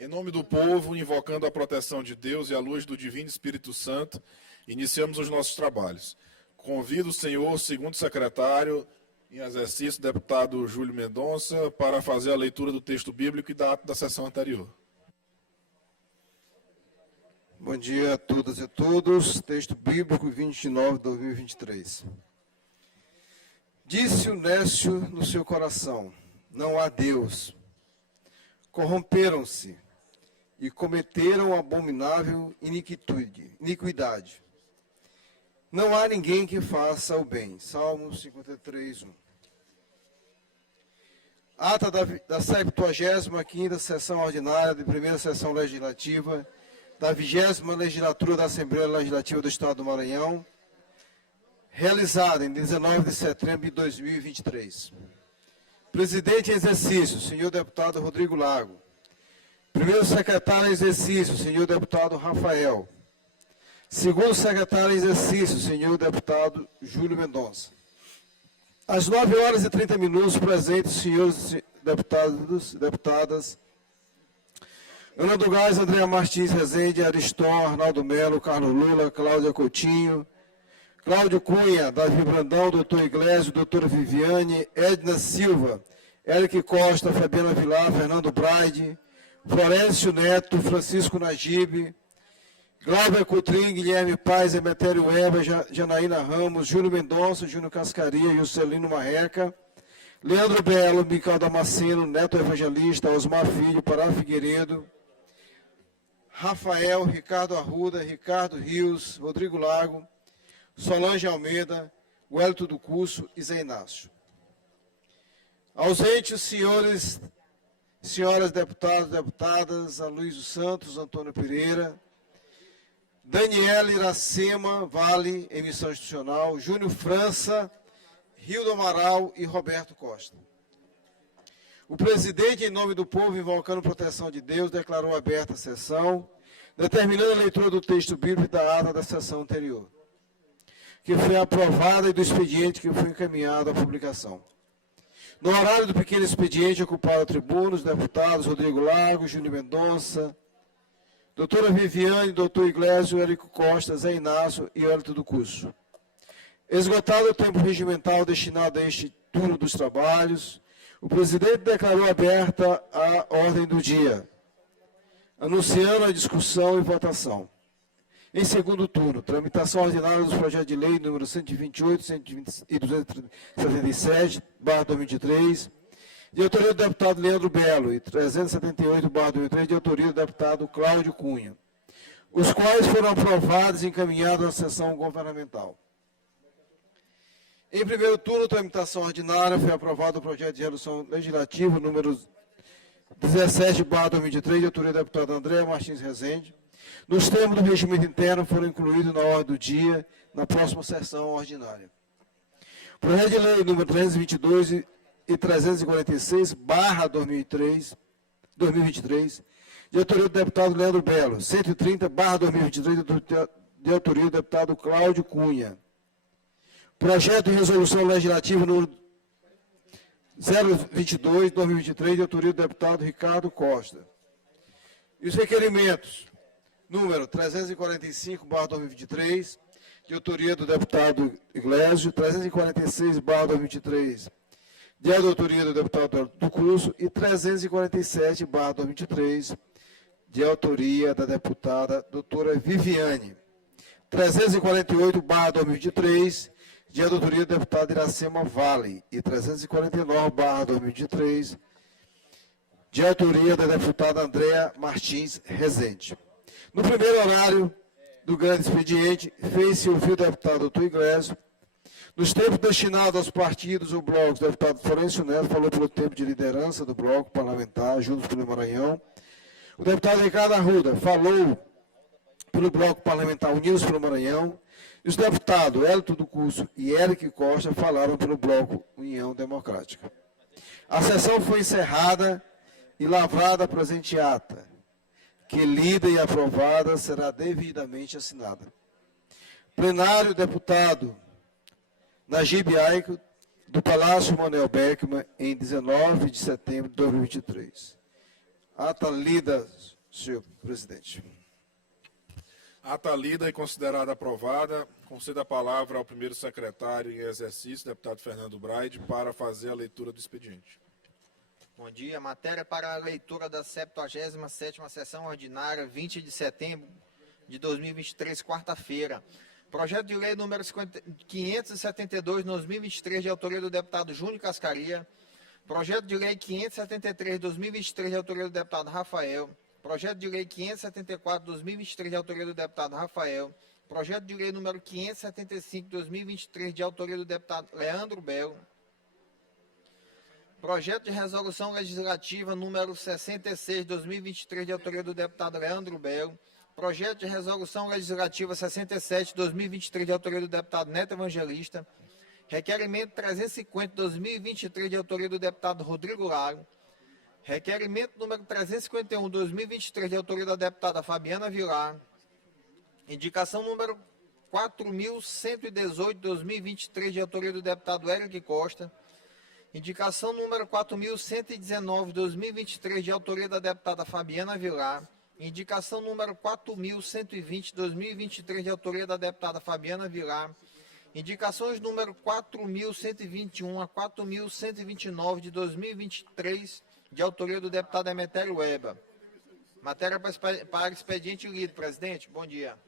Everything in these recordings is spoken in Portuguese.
Em nome do povo, invocando a proteção de Deus e a luz do Divino Espírito Santo, iniciamos os nossos trabalhos. Convido o senhor, segundo secretário em exercício, deputado Júlio Mendonça, para fazer a leitura do texto bíblico e da ata da sessão anterior. Bom dia a todas e a todos. Texto bíblico 29 de 2023. Disse o nécio no seu coração: não há Deus. Corromperam-se e cometeram abominável iniquidade. Não há ninguém que faça o bem. Salmo 53, 1. Ata da 75ª sessão ordinária de primeira sessão legislativa da 20ª legislatura da Assembleia Legislativa do Estado do Maranhão, realizada em 19 de setembro de 2023. Presidente em exercício, senhor deputado Rodrigo Lago. Primeiro secretário em exercício, senhor deputado Rafael. Segundo secretário em exercício, senhor deputado Júlio Mendonça. Às 9h30, presentes, senhores deputados, deputadas, Ana do Gás, Andréa Martins Rezende, Ariston, Arnaldo Melo, Carlos Lula, Cláudia Coutinho, Cláudio Cunha, Davi Brandão, doutor Iglesias, doutora Viviane, Edna Silva, Eric Costa, Fabiana Vilar, Fernando Braide, Florencio Neto, Francisco Najib, Glauber Coutrin, Guilherme Paz, Emetério Eva, Janaína Ramos, Júlio Mendonça, Júnior Cascaria, Juscelino Marreca, Leandro Belo, Micael Damasceno, Neto Evangelista, Osmar Filho, Pará Figueiredo, Rafael, Ricardo Arruda, Ricardo Rios, Rodrigo Lago, Solange Almeida, Wellington do Curso e Zé Inácio. Ausentes, senhoras deputados e deputadas, Aloysio Santos, Antônio Pereira, Daniela Iracema Vale, emissão institucional, Júnior França, Rildo Amaral e Roberto Costa. O presidente, em nome do povo, invocando proteção de Deus, declarou aberta a sessão, determinando a leitura do texto bíblico e da ata da sessão anterior, que foi aprovada, e do expediente que foi encaminhado à publicação. No horário do pequeno expediente, ocuparam a tribuna os deputados Rodrigo Lago, Júlio Mendonça, doutora Viviane, doutor Iglesias, Érico Costa, Zé Inácio e Wellington do Curso. Esgotado o tempo regimental destinado a este turno dos trabalhos, o presidente declarou aberta a ordem do dia, anunciando a discussão e votação. Em segundo turno, tramitação ordinária dos projetos de lei número 128 e 277/2023, de autoria do deputado Leandro Belo, e 378/2003, de autoria do deputado Cláudio Cunha, os quais foram aprovados e encaminhados à sessão governamental. Em primeiro turno, tramitação ordinária, foi aprovado o projeto de resolução legislativa número 17/2023, de autoria do deputado Andréa Martins Rezende. Nos termos do regimento interno, foram incluídos na ordem do dia, na próxima sessão ordinária. Projeto de lei número 322 e 346/2023, de autoria do deputado Leandro Belo, 130/2023, de autoria do deputado Cláudio Cunha. Projeto de resolução legislativa número 022/2023, de autoria do deputado Ricardo Costa. E os requerimentos, número 345/2023, de autoria do deputado Iglesias, 346/2023, de autoria do deputado do Curso, e 347/2023, de autoria da deputada doutora Viviane. 348/2023, de autoria do deputado Iracema Vale, e 349/2023, de autoria da deputada Andréa Martins Rezende. No primeiro horário do grande expediente, fez-se ouvir o deputado doutor Iglesias. Nos tempos destinados aos partidos ou blocos, o deputado Florencio Neto falou pelo tempo de liderança do bloco parlamentar, Juntos pelo Maranhão. O deputado Ricardo Arruda falou pelo bloco parlamentar Unidos pelo Maranhão. E os deputados Wellington do Curso e Eric Costa falaram pelo bloco União Democrática. A sessão foi encerrada e lavrada a presente ata, que lida e aprovada será devidamente assinada. Plenário, deputado Najib Aico, do Palácio Manuel Beckmann, em 19 de setembro de 2023. Ata lida, senhor presidente. Ata lida e considerada aprovada. Concedo a palavra ao primeiro secretário em exercício, deputado Fernando Braide, para fazer a leitura do expediente. Bom dia. Matéria para a leitura da 77ª sessão ordinária, 20 de setembro de 2023, quarta-feira. Projeto de lei número 572/2023, de autoria do deputado Júnior Cascaria. Projeto de lei 573/2023, de autoria do deputado Rafael. Projeto de lei 574/2023, de autoria do deputado Rafael. Projeto de lei número 575/2023, de autoria do deputado Leandro Belo. Projeto de resolução legislativa número 66/2023, de autoria do deputado Leandro Belo. Projeto de resolução legislativa 67/2023, de autoria do deputado Neto Evangelista. Requerimento 350/2023, de autoria do deputado Rodrigo Laro. Requerimento número 351/2023, de autoria da deputada Fabiana Vilar. Indicação número 4.118/2023, de autoria do deputado Eric Costa. Indicação número 4.119/2023, de autoria da deputada Fabiana Vilar. Indicação número 4.120/2023, de autoria da deputada Fabiana Vilar. Indicações número 4.121 a 4.129 de 2023, de autoria do deputado Emetério Weber. Matéria para expediente lido, presidente. Bom dia.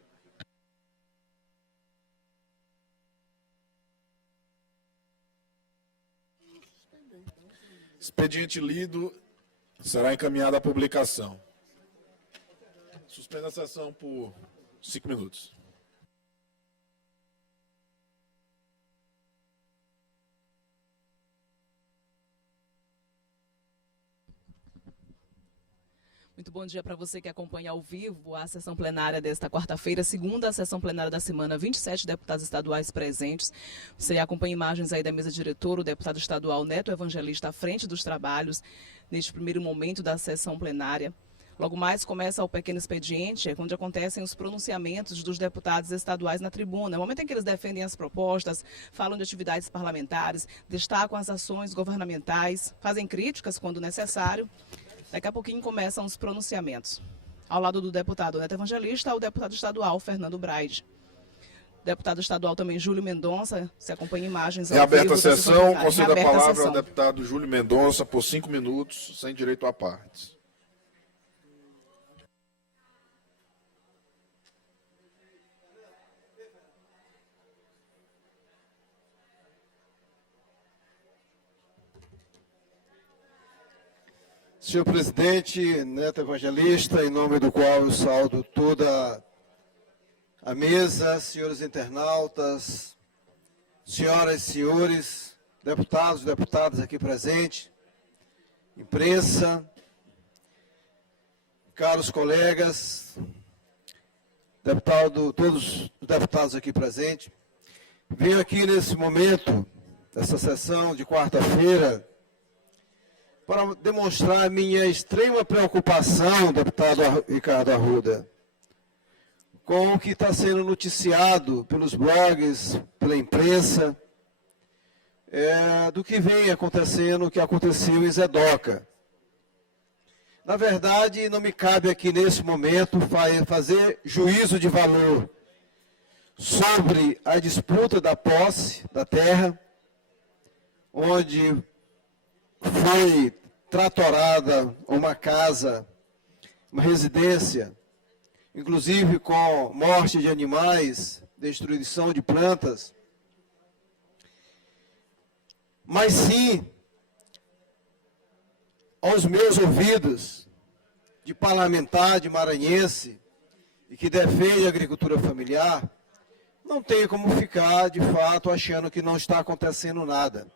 Expediente lido, será encaminhado à publicação. Suspenda a sessão por 5 minutos. Muito bom dia para você que acompanha ao vivo a sessão plenária desta quarta-feira, segunda sessão plenária da semana, 27 deputados estaduais presentes. Você acompanha imagens aí da mesa diretora, o deputado estadual Neto Evangelista à frente dos trabalhos, neste primeiro momento da sessão plenária. Logo mais começa o pequeno expediente, onde acontecem os pronunciamentos dos deputados estaduais na tribuna. É o momento em que eles defendem as propostas, falam de atividades parlamentares, destacam as ações governamentais, fazem críticas quando necessário. Daqui a pouquinho começam os pronunciamentos. Ao lado do deputado Neto Evangelista, o deputado estadual Fernando Braide. Deputado estadual também Júlio Mendonça, se acompanha imagens. Reaberta a sessão, concedo a palavra ao deputado Júlio Mendonça por 5 minutos, sem direito a partes. Senhor presidente, Neto Evangelista, em nome do qual eu saúdo toda a mesa, senhores internautas, senhoras e senhores, deputados e deputadas aqui presentes, imprensa, caros colegas, todos os deputados aqui presentes, venho aqui nesse momento, dessa sessão de quarta-feira, para demonstrar minha extrema preocupação, deputado Ricardo Arruda, com o que está sendo noticiado pelos blogs, pela imprensa, do que vem acontecendo, o que aconteceu em Zedoca. Na verdade, não me cabe aqui nesse momento fazer juízo de valor sobre a disputa da posse da terra, onde foi tratorada uma casa, uma residência, inclusive com morte de animais, destruição de plantas, mas sim, aos meus ouvidos, de parlamentar, de maranhense, e que defende a agricultura familiar, não tem como ficar, de fato, achando que não está acontecendo nada.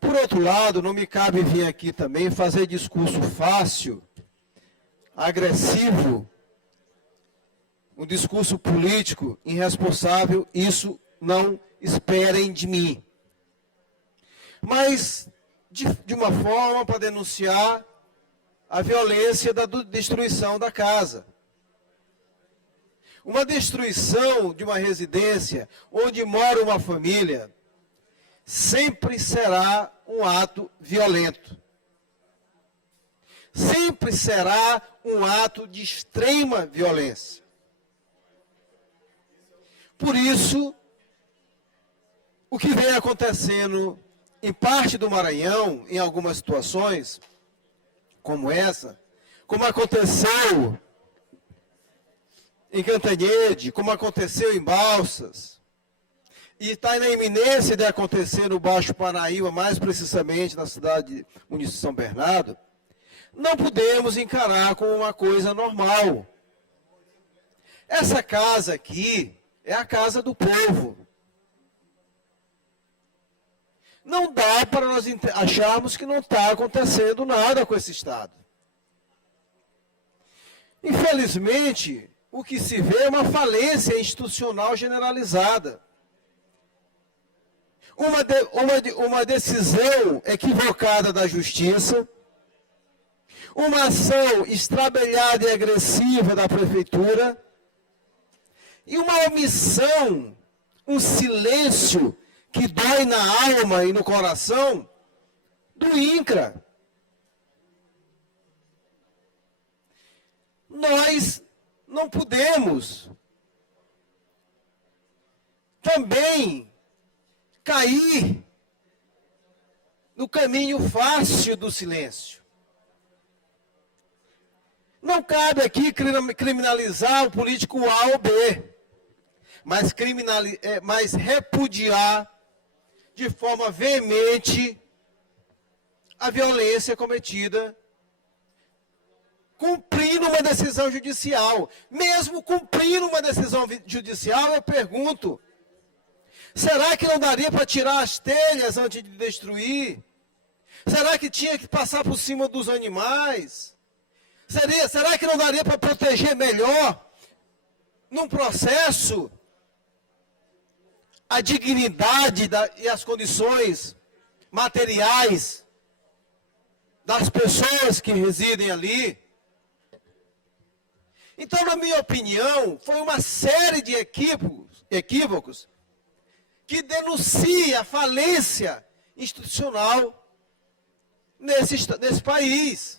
Por outro lado, não me cabe vir aqui também fazer discurso fácil, agressivo, um discurso político irresponsável, isso não esperem de mim. Mas, de uma forma para denunciar a violência da destruição da casa. Uma destruição de uma residência onde mora uma família sempre será um ato violento. sempre será um ato de extrema violência. Por isso, o que vem acontecendo em parte do Maranhão, em algumas situações, como essa, como aconteceu em Cantanhede, como aconteceu em Balsas, e está na iminência de acontecer no Baixo Parnaíba, mais precisamente na cidade município de São Bernardo, não podemos encarar como uma coisa normal. Essa casa aqui é a casa do povo. Não dá para nós acharmos que não está acontecendo nada com esse Estado. Infelizmente, o que se vê é uma falência institucional generalizada. Uma decisão equivocada da Justiça, uma ação estrabelhada e agressiva da Prefeitura, e uma omissão, um silêncio que dói na alma e no coração do INCRA. Nós não podemos também cair no caminho fácil do silêncio. Não cabe aqui criminalizar o político A ou B, mas repudiar de forma veemente a violência cometida, cumprindo uma decisão judicial. Mesmo cumprindo uma decisão judicial, eu pergunto, será que não daria para tirar as telhas antes de destruir? Será que tinha que passar por cima dos animais? Será que não daria para proteger melhor, num processo, a dignidade e as condições materiais das pessoas que residem ali? Então, na minha opinião, foi uma série de equívocos que denuncia a falência institucional nesse país.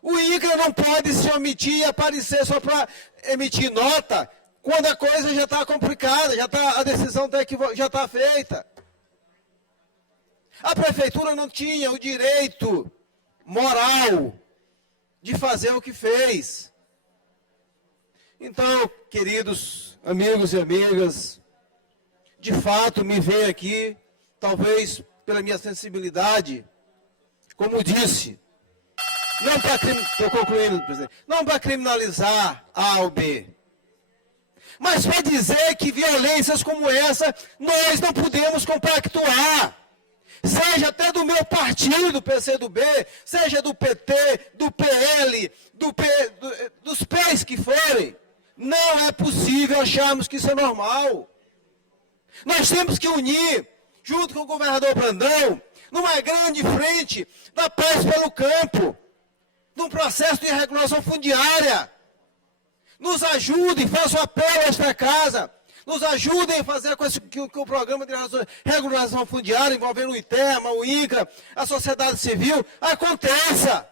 O INCRA não pode se omitir e aparecer só para emitir nota quando a coisa já está complicada, a decisão já está feita. A Prefeitura não tinha o direito moral de fazer o que fez. Então, queridos amigos e amigas, de fato me vem aqui, talvez pela minha sensibilidade, como disse, estou concluindo, presidente, não para criminalizar A ou B, mas para dizer que violências como essa nós não podemos compactuar. Seja até do meu partido, PCdoB, seja do PT, do PL, dos P's que forem. Não é possível acharmos que isso é normal. Nós temos que unir, junto com o governador Brandão, numa grande frente da paz pelo campo, num processo de regulação fundiária. Nos ajudem, façam apelo a esta casa, nos ajudem a fazer que o programa de regulação fundiária, envolvendo o ITERMA, o INCRA, a sociedade civil, aconteça.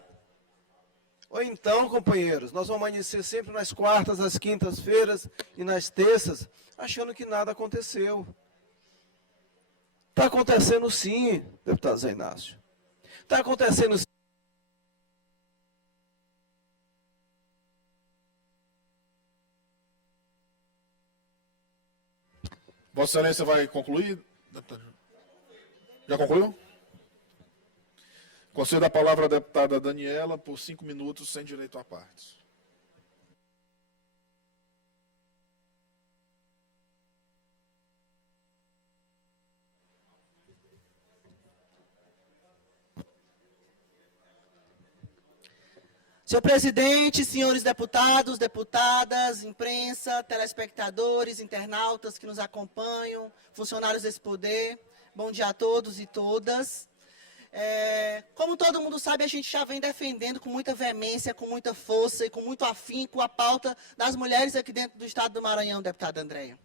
Ou então, companheiros, nós vamos amanhecer sempre nas quartas, às quintas-feiras e nas terças, achando que nada aconteceu. Está acontecendo sim, deputado Zé Inácio. Está acontecendo sim. Vossa Excelência vai concluir? Já concluiu? Concedo a palavra à deputada Daniela por 5 minutos, sem direito à parte. Senhor presidente, senhores deputados, deputadas, imprensa, telespectadores, internautas que nos acompanham, funcionários desse poder, bom dia a todos e todas. Como todo mundo sabe, a gente já vem defendendo com muita veemência, com muita força e com muito afinco a pauta das mulheres aqui dentro do estado do Maranhão, deputada Andréia.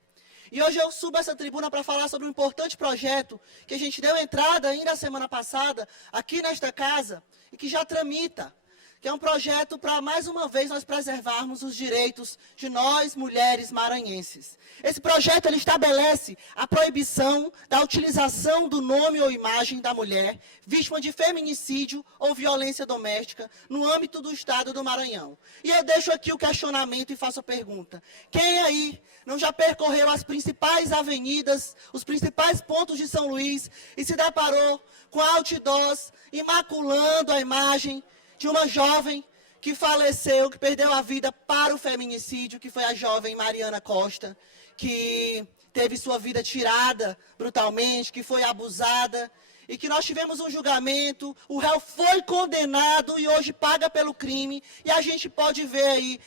E hoje eu subo essa tribuna para falar sobre um importante projeto que a gente deu entrada ainda a semana passada, aqui nesta casa, e que já tramita, que é um projeto para, mais uma vez, nós preservarmos os direitos de nós, mulheres maranhenses. Esse projeto ele estabelece a proibição da utilização do nome ou imagem da mulher vítima de feminicídio ou violência doméstica no âmbito do estado do Maranhão. E eu deixo aqui o questionamento e faço a pergunta. Quem aí não já percorreu as principais avenidas, os principais pontos de São Luís e se deparou com outdoors imaculando a imagem de uma jovem que faleceu, que perdeu a vida para o feminicídio, que foi a jovem Mariana Costa, que teve sua vida tirada brutalmente, que foi abusada, e que nós tivemos um julgamento, o réu foi condenado e hoje paga pelo crime, e a gente pode ver aí,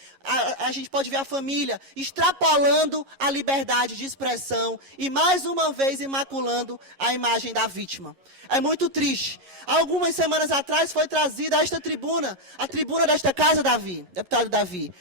a gente pode ver a família extrapolando a liberdade de expressão e mais uma vez imaculando a imagem da vítima. É muito triste. Algumas semanas atrás foi trazida a esta tribuna, a tribuna desta casa, Davi, deputado Davi,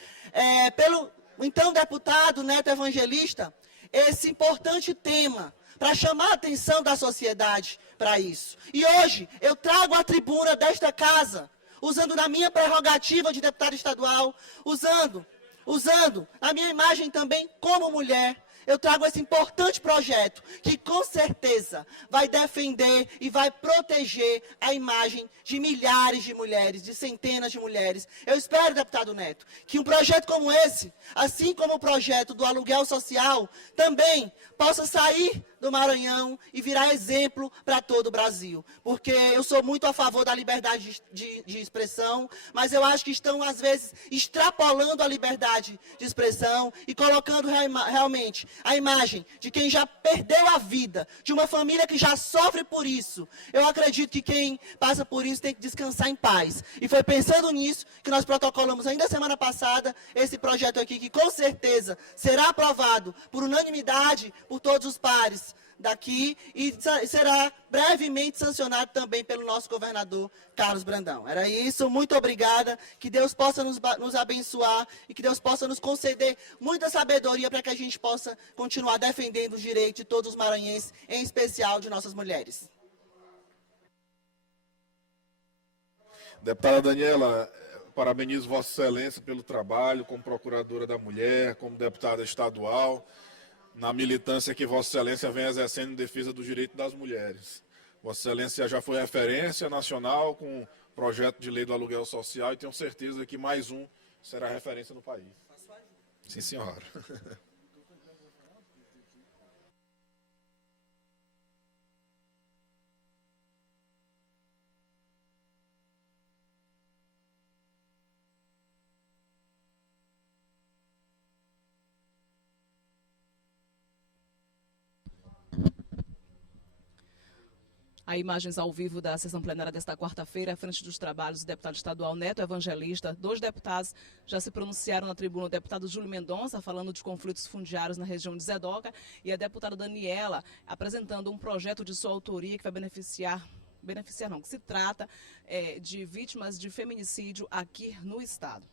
pelo então deputado Neto Evangelista, esse importante tema, para chamar a atenção da sociedade para isso. E hoje eu trago à tribuna desta casa, usando na minha prerrogativa de deputado estadual, usando a minha imagem também como mulher, eu trago esse importante projeto que com certeza vai defender e vai proteger a imagem de milhares de mulheres, de centenas de mulheres. Eu espero, deputado Neto, que um projeto como esse, assim como o projeto do aluguel social, também possa sair do Maranhão e virar exemplo para todo o Brasil. Porque eu sou muito a favor da liberdade de expressão, mas eu acho que estão, às vezes, extrapolando a liberdade de expressão e colocando realmente a imagem de quem já perdeu a vida, de uma família que já sofre por isso. Eu acredito que quem passa por isso tem que descansar em paz. E foi pensando nisso que nós protocolamos ainda semana passada esse projeto aqui, que com certeza será aprovado por unanimidade por todos os pares daqui e será brevemente sancionado também pelo nosso governador Carlos Brandão. Era isso, muito obrigada, que Deus possa nos abençoar e que Deus possa nos conceder muita sabedoria para que a gente possa continuar defendendo os direitos de todos os maranhenses, em especial de nossas mulheres. Deputada Daniela, parabenizo Vossa Excelência pelo trabalho como procuradora da mulher, como deputada estadual, na militância que Vossa Excelência vem exercendo em defesa do direito das mulheres. Vossa Excelência já foi referência nacional com o projeto de lei do aluguel social e tenho certeza que mais um será referência no país. Sim, senhora. Há imagens ao vivo da sessão plenária desta quarta-feira, à frente dos trabalhos do deputado estadual Neto Evangelista. 2 deputados já se pronunciaram na tribuna, o deputado Júlio Mendonça, falando de conflitos fundiários na região de Zedoca, e a deputada Daniela, apresentando um projeto de sua autoria que vai beneficiar não, que se trata de vítimas de feminicídio aqui no estado.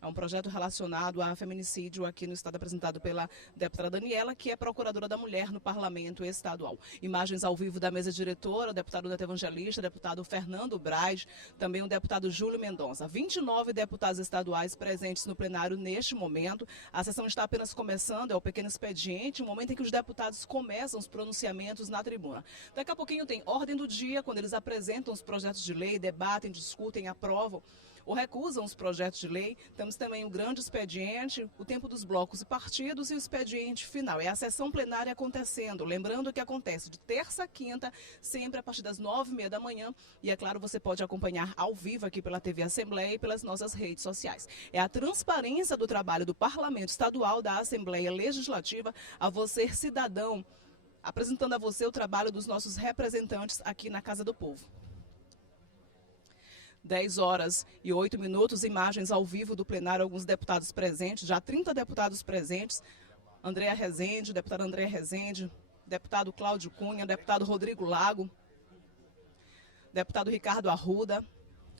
É um projeto relacionado a feminicídio aqui no estado, apresentado pela deputada Daniela, que é procuradora da mulher no parlamento estadual. Imagens ao vivo da mesa diretora, o deputado Neto Evangelista, o deputado Fernando Braz, também o deputado Júlio Mendonça. 29 deputados estaduais presentes no plenário neste momento. A sessão está apenas começando, é o pequeno expediente, o momento em que os deputados começam os pronunciamentos na tribuna. Daqui a pouquinho tem ordem do dia, quando eles apresentam os projetos de lei, debatem, discutem, aprovam ou recusam os projetos de lei. Temos também o grande expediente, o tempo dos blocos e partidos e o expediente final. É a sessão plenária acontecendo. Lembrando que acontece de terça a quinta, sempre a partir das 9h30 da manhã. E, é claro, você pode acompanhar ao vivo aqui pela TV Assembleia e pelas nossas redes sociais. É a transparência do trabalho do Parlamento Estadual, da Assembleia Legislativa, a você, cidadão, apresentando a você o trabalho dos nossos representantes aqui na Casa do Povo. 10h08, imagens ao vivo do plenário, alguns deputados presentes, já 30 deputados presentes. Andréa Rezende, deputada Andréa Rezende, deputado Cláudio Cunha, deputado Rodrigo Lago, deputado Ricardo Arruda,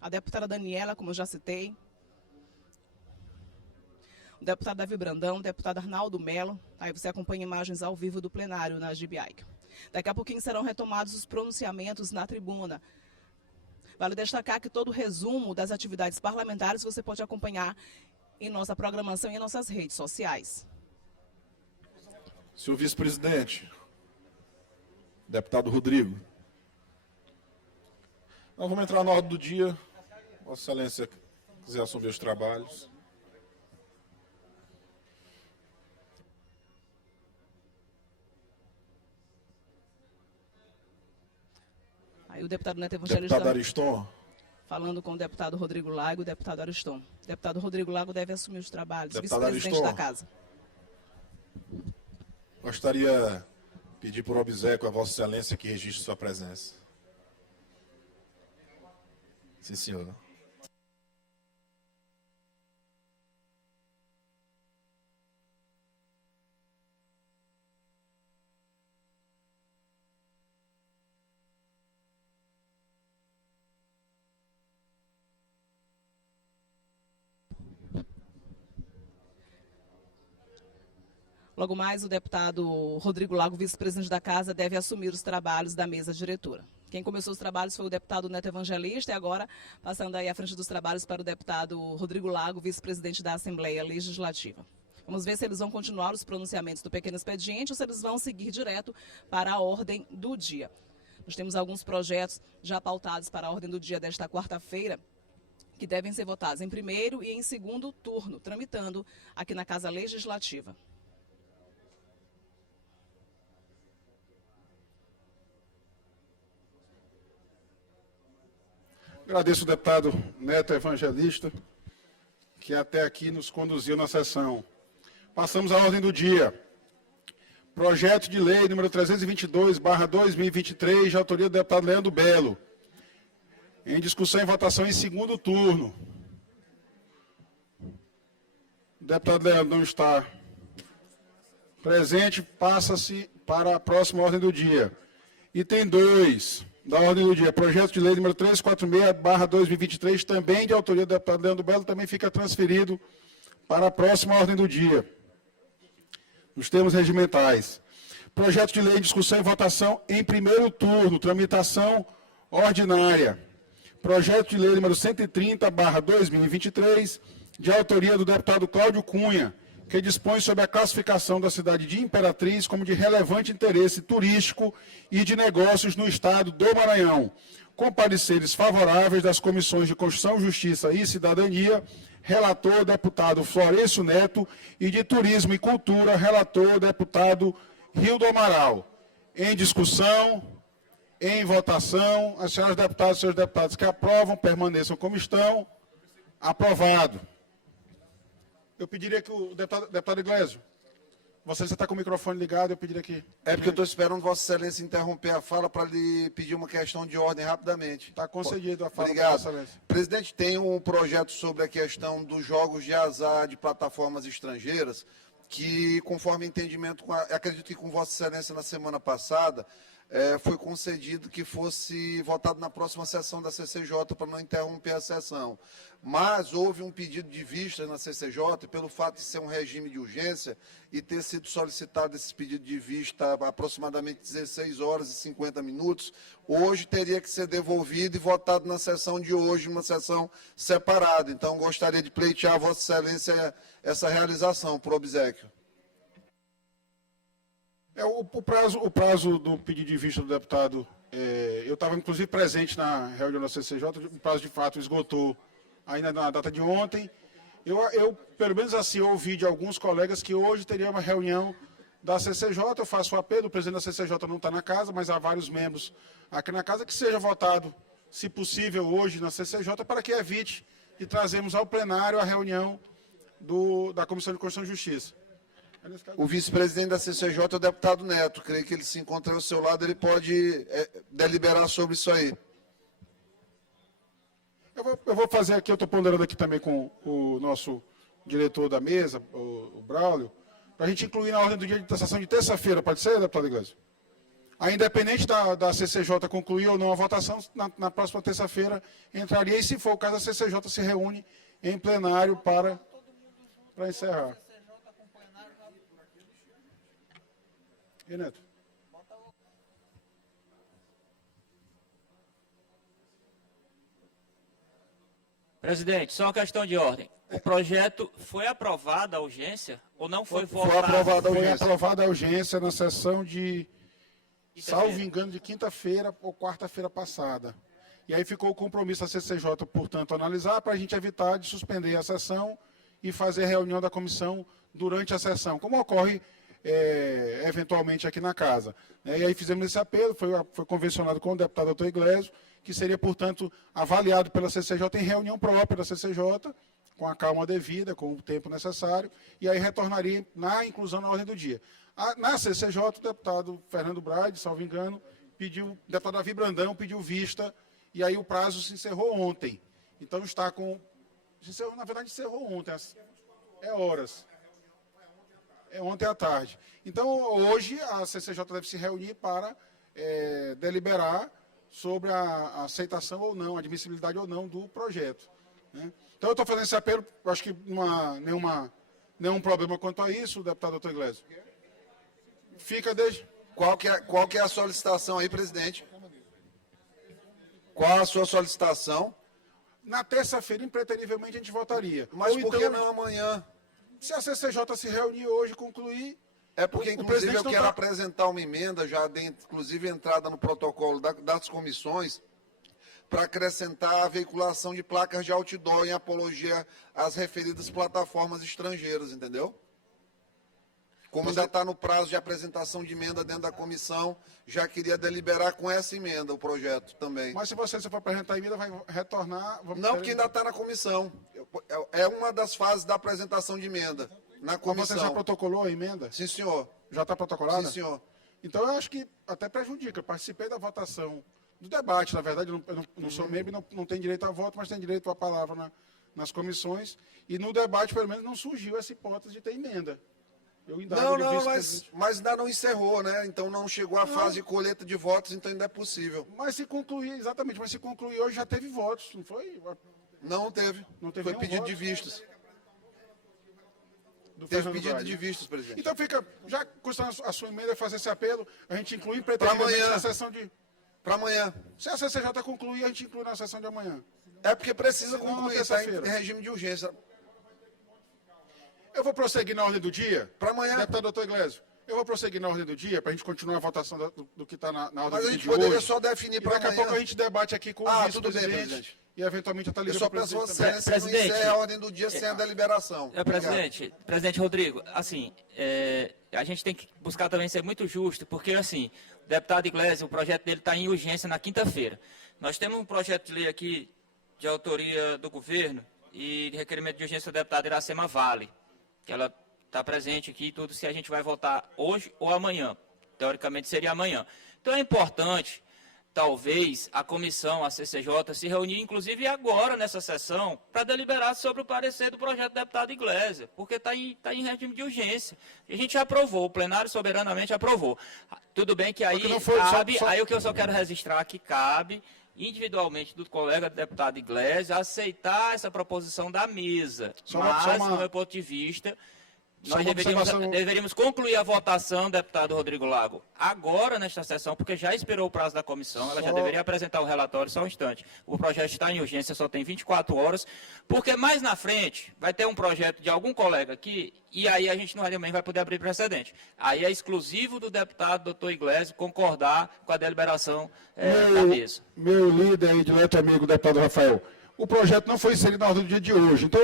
a deputada Daniela, como eu já citei. o deputado Davi Brandão, o deputado Arnaldo Melo. Aí você acompanha imagens ao vivo do plenário na GBIC. Daqui a pouquinho serão retomados os pronunciamentos na tribuna. Vale destacar que todo o resumo das atividades parlamentares você pode acompanhar em nossa programação e em nossas redes sociais. Senhor vice-presidente, deputado Rodrigo. Nós vamos entrar na ordem do dia. Vossa Excelência quiser assumir os trabalhos. Aí o deputado Neto Evangelista Deputado Ariston. falando com o deputado Rodrigo Lago e o deputado Ariston. O deputado Rodrigo Lago deve assumir os trabalhos, Deputado vice-presidente Ariston. da Casa. Gostaria de pedir por obséquio a Vossa Excelência que registre sua presença. Sim, senhor. Logo mais, o deputado Rodrigo Lago, vice-presidente da Casa, deve assumir os trabalhos da mesa diretora. Quem começou os trabalhos foi o deputado Neto Evangelista e agora, passando aí à frente dos trabalhos para o deputado Rodrigo Lago, vice-presidente da Assembleia Legislativa. Vamos ver se eles vão continuar os pronunciamentos do pequeno expediente ou se eles vão seguir direto para a ordem do dia. Nós temos alguns projetos já pautados para a ordem do dia desta quarta-feira, que devem ser votados em primeiro e em segundo turno, tramitando aqui na Casa Legislativa. Agradeço o deputado Neto Evangelista, que até aqui nos conduziu na sessão. Passamos à ordem do dia. Projeto de lei número 322/2023, de autoria do deputado Leandro Belo. Em discussão e votação em segundo turno. O deputado Leandro não está presente, passa-se para a próxima ordem do dia. Item 2 da ordem do dia, projeto de lei número 346/2023, também de autoria do deputado Leandro Belo, também fica transferido para a próxima ordem do dia. Nos termos regimentais. Projeto de lei em discussão e votação em primeiro turno, tramitação ordinária. Projeto de lei número 130/2023, de autoria do deputado Cláudio Cunha, que dispõe sobre a classificação da cidade de Imperatriz como de relevante interesse turístico e de negócios no estado do Maranhão, com pareceres favoráveis das comissões de Constituição, Justiça e Cidadania, relator deputado Florencio Neto, e de Turismo e Cultura, relator deputado Rildo Amaral. Em discussão, em votação, as senhoras deputadas e senhores deputados que aprovam, permaneçam como estão. Aprovado. Eu pediria que o deputado Iglesias, você está com o microfone ligado, eu pediria que... É porque eu estou esperando Vossa Excelência interromper a fala para lhe pedir uma questão de ordem rapidamente. Está concedido a fala. Obrigado. Vossa Excelência. Presidente, tem um projeto sobre a questão dos jogos de azar de plataformas estrangeiras, que, conforme entendimento, acredito que com Vossa Excelência na semana passada, foi concedido que fosse votado na próxima sessão da CCJ para não interromper a sessão. Mas houve um pedido de vista na CCJ, pelo fato de ser um regime de urgência e ter sido solicitado esse pedido de vista há aproximadamente 16 horas e 50 minutos, hoje teria que ser devolvido e votado na sessão de hoje, uma sessão separada. Então, gostaria de pleitear a Vossa Excelência essa realização, por obséquio. O prazo do pedido de vista do deputado, eu estava inclusive presente na reunião da CCJ, o prazo de fato esgotou ainda na data de ontem. Eu pelo menos assim, ouvi de alguns colegas que hoje teria uma reunião da CCJ, eu faço o apelo, o presidente da CCJ não está na casa, mas há vários membros aqui na casa, que seja votado, se possível, hoje na CCJ, para que evite de trazermos ao plenário a reunião da Comissão de Constituição e Justiça. O vice-presidente da CCJ é o deputado Neto. Creio que ele se encontra ao seu lado, ele pode deliberar sobre isso aí. Eu vou fazer aqui, eu estou ponderando aqui também com o nosso diretor da mesa, o Braulio, para a gente incluir na ordem do dia da sessão de terça-feira, pode ser, deputado Iglesias? Aí, independente da CCJ concluir ou não a votação, na próxima terça-feira entraria, e se for o caso, a CCJ se reúne em plenário para... para encerrar. E Neto? Presidente, só uma questão de ordem. O projeto foi aprovado a urgência ou não foi Foi votado? aprovado a Foi urgência. aprovada a urgência na sessão de, Quinta-feira. salvo engano, de quinta-feira ou quarta-feira passada. E aí ficou o compromisso da CCJ, portanto, analisar para a gente evitar de suspender a sessão e fazer reunião da comissão durante a sessão, como ocorre eventualmente aqui na casa. E aí fizemos esse apelo, foi convencionado com o deputado Dr. Iglesio, que seria, portanto, avaliado pela CCJ em reunião própria da CCJ, com a calma devida, com o tempo necessário, e aí retornaria na inclusão na ordem do dia. Na CCJ, o deputado Fernando Braide, salvo engano, o deputado Davi Brandão pediu vista, e aí o prazo se encerrou ontem. Então está com... na verdade, encerrou ontem, é horas. É ontem à tarde. Então, hoje, a CCJ deve se reunir para deliberar sobre a aceitação ou não, a admissibilidade ou não do projeto. Né? Então, eu estou fazendo esse apelo, acho que não há nenhum problema quanto a isso, deputado Dr. Iglesio. Fica desde... Qual que é a solicitação aí, presidente? Qual a sua solicitação? Na terça-feira, impreterivelmente, a gente votaria. Mas Ou por que então, não amanhã? se a CCJ se reunir hoje e concluir... É porque, o inclusive, presidente eu não quero tá- apresentar uma emenda, já inclusive entrada no protocolo das comissões, para acrescentar a veiculação de placas de outdoor em apologia às referidas plataformas estrangeiras, entendeu? Como ainda está no prazo de apresentação de emenda dentro da comissão, já queria deliberar com essa emenda o projeto também. Mas se você for apresentar a emenda, vai retornar... Não, porque ainda está na comissão. É uma das fases da apresentação de emenda na Mas você já comissão. protocolou a emenda? Sim, senhor. Já está protocolada? Sim, senhor. Então, eu acho que até prejudica. Eu participei da votação, do debate, na verdade, eu não sou membro e não tenho direito a voto, mas tenho direito à palavra nas comissões. E no debate, pelo menos, não surgiu essa hipótese de ter emenda. Eu indago do vice-presidente. Mas ainda não encerrou, né? Então não chegou à fase de colheita de votos, então ainda é possível. Mas se concluir, exatamente, mas se concluir hoje já teve votos, não foi? Não teve. Não teve Foi nenhum pedido voto. de vistas. Do Teve Fernando pedido Braga. de vistas, presidente. Então fica, já constando a sua emenda, fazer esse apelo, a gente inclui preterivelmente amanhã. na sessão de... Para amanhã. Se a CCJ concluir, a gente inclui na sessão de amanhã. É porque precisa Senão, na concluir, está em terça-feira. regime de urgência. Eu vou prosseguir na ordem do dia. Para amanhã. Deputado Dr. Iglesio, eu vou prosseguir na ordem do dia, para a gente continuar a votação do que está na ordem Mas do a dia gente de poderia hoje. só definir E para daqui a amanhã. pouco a gente debate aqui com o tudo bem, vice-presidente presidente. e eventualmente até Eu liga só para o peço a presidente Vossa também. Excelência que não Presidente. encerre a ordem do dia sem a deliberação. Obrigado. Presidente Rodrigo, assim, a gente tem que buscar também ser muito justo, porque, assim, o deputado Iglesias, o projeto dele está em urgência na quinta-feira. Nós temos um projeto de lei aqui de autoria do governo e de requerimento de urgência do deputado Iracema Vale, que ela está presente aqui e tudo, se a gente vai votar hoje ou amanhã. Teoricamente seria amanhã. Então é importante, talvez, a comissão, a CCJ, se reunir, inclusive agora nessa sessão, para deliberar sobre o parecer do projeto do deputado Iglesias, porque está em regime de urgência. A gente aprovou, o plenário soberanamente aprovou. Tudo bem que aí Porque não foi- cabe, só- aí o que eu só quero registrar que cabe, individualmente do colega deputado Iglesias, aceitar essa proposição da mesa. Só Mas, uma- no meu ponto de vista, Só nós uma observação- deveríamos concluir a votação, deputado Rodrigo Lago, agora nesta sessão, porque já expirou o prazo da comissão, ela já Só- deveria apresentar o relatório, só um instante. O projeto está em urgência, só tem 24 horas, porque mais na frente vai ter um projeto de algum colega aqui, e aí a gente não também vai poder abrir precedente. Aí é exclusivo do deputado doutor Iglesias concordar com a deliberação da mesa. Meu líder e direto amigo, deputado Rafael, o projeto não foi inserido na ordem do dia de hoje. Então,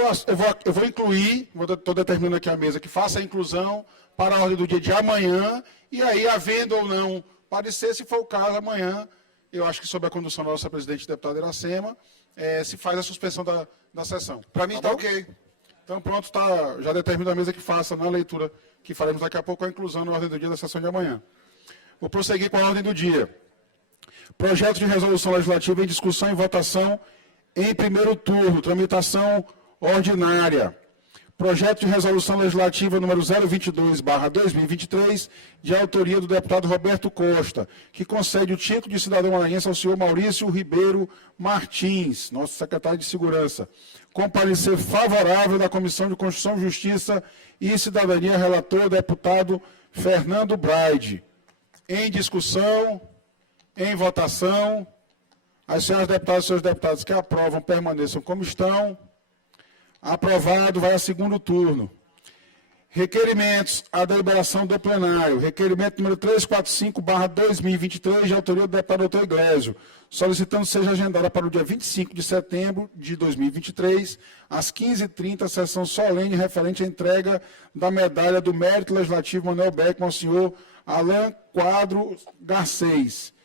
eu vou incluir, estou determinando aqui a mesa, que faça a inclusão para a ordem do dia de amanhã, e aí, havendo ou não parecer, se for o caso, amanhã, eu acho que sob a condução da nossa presidente, deputada Iracema, se faz a suspensão da sessão. Para mim está bom? ok. Então, pronto, já determino a mesa que faça na leitura que faremos daqui a pouco a inclusão na ordem do dia da sessão de amanhã. Vou prosseguir com a ordem do dia. Projeto de resolução legislativa em discussão e votação em primeiro turno, tramitação ordinária. Projeto de resolução legislativa número 022/2023, de autoria do deputado Roberto Costa, que concede o título de cidadão maranhense ao senhor Maurício Ribeiro Martins, nosso secretário de Segurança. Com parecer favorável da Comissão de Constituição, Justiça e Cidadania, relator deputado Fernando Braide. Em discussão, em votação, as senhoras deputadas e senhores deputados que aprovam permaneçam como estão. Aprovado, vai a segundo turno. Requerimentos à deliberação do plenário. Requerimento número 345/2023, de autoria do deputado Dr. Iglesio, solicitando seja agendada para o dia 25 de setembro de 2023, às 15h30, sessão solene referente à entrega da medalha do Mérito Legislativo Manuel Beckmann ao senhor Alain Quadro Garcês.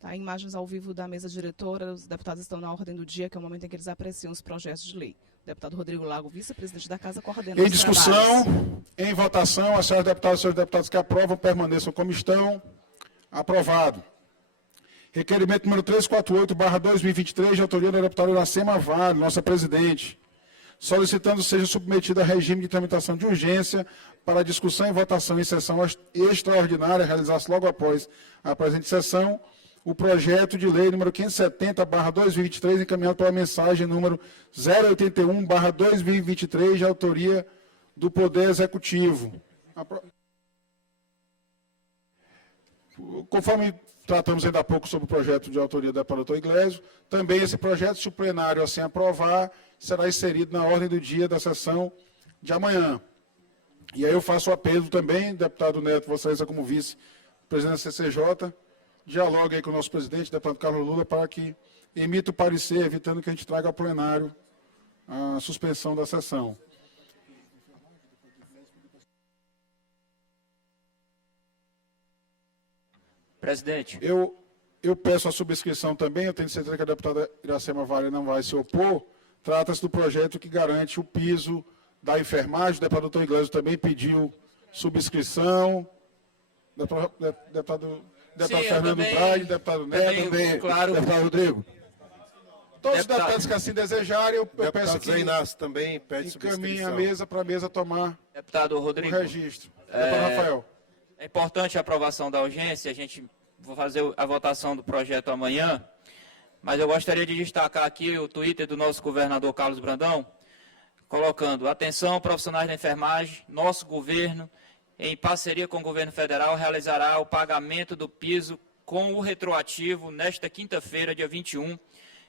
Tá, imagens ao vivo da mesa diretora, os deputados estão na ordem do dia, que é o momento em que eles apreciam os projetos de lei. Deputado Rodrigo Lago, vice-presidente da Casa, coordenando Em os discussão, trabalhos. em votação, as senhoras deputadas e senhores deputados que aprovam permaneçam como estão. Aprovado. Requerimento número 348/2023, de autoria da deputada Iracema Vale, nossa presidente, solicitando seja submetido a regime de tramitação de urgência para discussão e votação em sessão extraordinária, realizar-se logo após a presente sessão, o projeto de lei número 570/2023, encaminhado pela mensagem número 081/2023, de autoria do Poder Executivo. Conforme tratamos ainda há pouco sobre o projeto de autoria do deputado Dr. Iglesio, também esse projeto, se o plenário assim aprovar, será inserido na ordem do dia da sessão de amanhã. E aí eu faço o apelo também, deputado Neto, Vossa Excelência como vice-presidente da CCJ, dialogue aí com o nosso presidente, deputado Carlos Lula, para que emita o parecer, evitando que a gente traga ao plenário a suspensão da sessão. Presidente. Eu peço a subscrição também, eu tenho certeza que a deputada Iracema Vale não vai se opor. Trata-se do projeto que garante o piso da enfermagem. O deputado Dr. Iglesio também pediu subscrição. Deputado Sim, Fernando Braide, deputado Neto, Também, claro. deputado Rodrigo. todos os Deputado. deputados que assim desejarem, eu peço Deputado que Zé Inácio também pede encaminhem a subscrição. mesa para a mesa tomar Deputado o Rodrigo, registro. Deputado Rafael. é importante a aprovação da urgência, a gente vai fazer a votação do projeto amanhã, mas eu gostaria de destacar aqui o Twitter do nosso governador Carlos Brandão, colocando: atenção, profissionais da enfermagem, nosso governo, em parceria com o governo federal, realizará o pagamento do piso com o retroativo nesta quinta-feira, dia 21.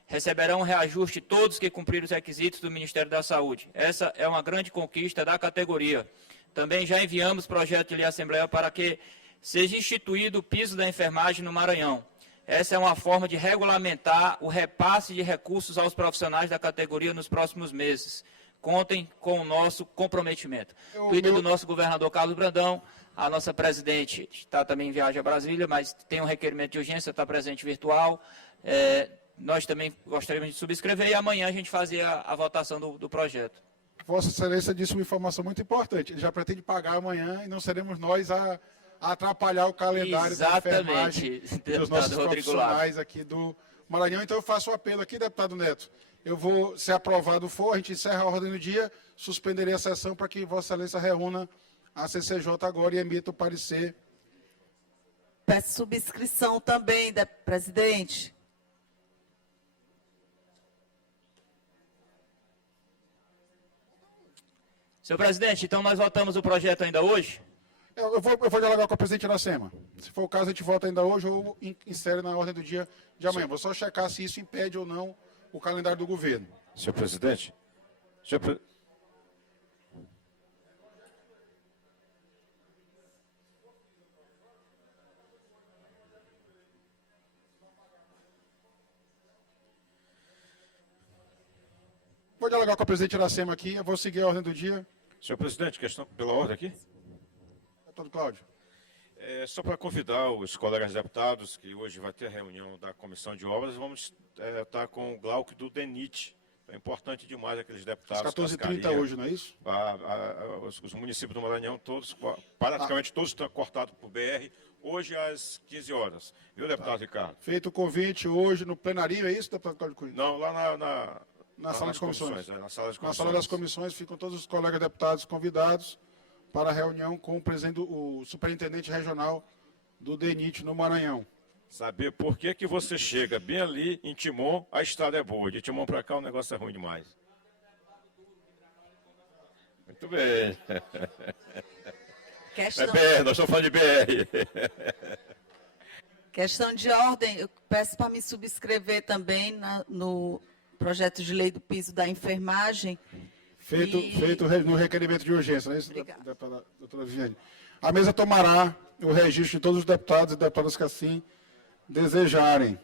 Receberão um reajuste todos que cumprirem os requisitos do Ministério da Saúde. Essa é uma grande conquista da categoria. Também já enviamos projeto de lei à Assembleia para que seja instituído o piso da enfermagem no Maranhão. Essa é uma forma de regulamentar o repasse de recursos aos profissionais da categoria nos próximos meses. Contem com o nosso comprometimento. Twitter do nosso governador Carlos Brandão, a nossa presidente está também em viagem a Brasília, mas tem um requerimento de urgência, está presente virtual. Nós também gostaríamos de subscrever e amanhã a gente fazer a votação do projeto. Vossa Excelência disse uma informação muito importante. Ele já pretende pagar amanhã e não seremos nós a atrapalhar o calendário da enfermagem dos nossos profissionais aqui do Maranhão. Então eu faço o apelo aqui, deputado Neto. Eu vou, se aprovado for, a gente encerra a ordem do dia, suspenderei a sessão para que Vossa Excelência reúna a CCJ agora e emita o parecer. Peço subscrição também, presidente. Senhor presidente, então nós votamos o projeto ainda hoje? Eu vou dialogar com a presidente Iracema. Se for o caso, a gente vota ainda hoje ou insere na ordem do dia de amanhã. Vou só checar se isso impede ou não o calendário do governo. Senhor presidente, Vou dialogar com a presidente Iracema aqui, eu vou seguir a ordem do dia. senhor presidente, questão pela ordem aqui. Deputado Cláudio. Só para convidar os colegas deputados, que hoje vai ter reunião da Comissão de Obras, vamos estar com o Glauco do DENIT. É importante demais aqueles deputados. Às 14h30 hoje, não é isso? Os municípios do Maranhão, todos, praticamente todos estão cortados por BR, hoje às 15 horas. Viu, deputado Ricardo? Feito o convite hoje no plenário, é isso, deputado Cláudio Cunha? Não, lá Na sala de comissões. Na sala de comissões. Na sala das comissões ficam todos os colegas deputados convidados para a reunião com o superintendente regional do DENIT no Maranhão. Saber por que você chega bem ali em Timon, a estrada é boa. De Timon para cá o negócio é ruim demais. Muito bem. Questão, É BR, nós estamos falando de BR. questão de ordem, eu peço para me subscrever também no projeto de lei do piso da enfermagem. Feito no requerimento de urgência, não é isso, Obrigada. doutora Viviane? A mesa tomará o registro de todos os deputados e deputadas que assim desejarem.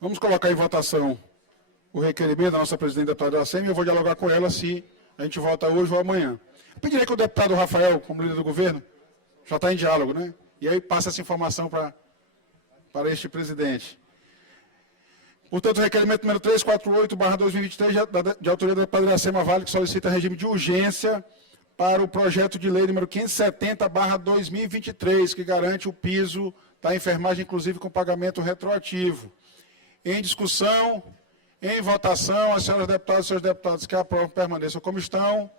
Vamos colocar em votação o requerimento da nossa presidente deputada Iracema e eu vou dialogar com ela se a gente vota hoje ou amanhã. Eu pediria que o deputado Rafael, como líder do governo, já está em diálogo, né? E aí passa essa informação para este presidente. Portanto, o requerimento número 348/2023, de autoria da deputada Iracema Vale, que solicita regime de urgência para o projeto de lei número 570/2023, que garante o piso da enfermagem, inclusive com pagamento retroativo. Em discussão, em votação, as senhoras deputadas e senhores deputados que aprovam permaneçam como estão.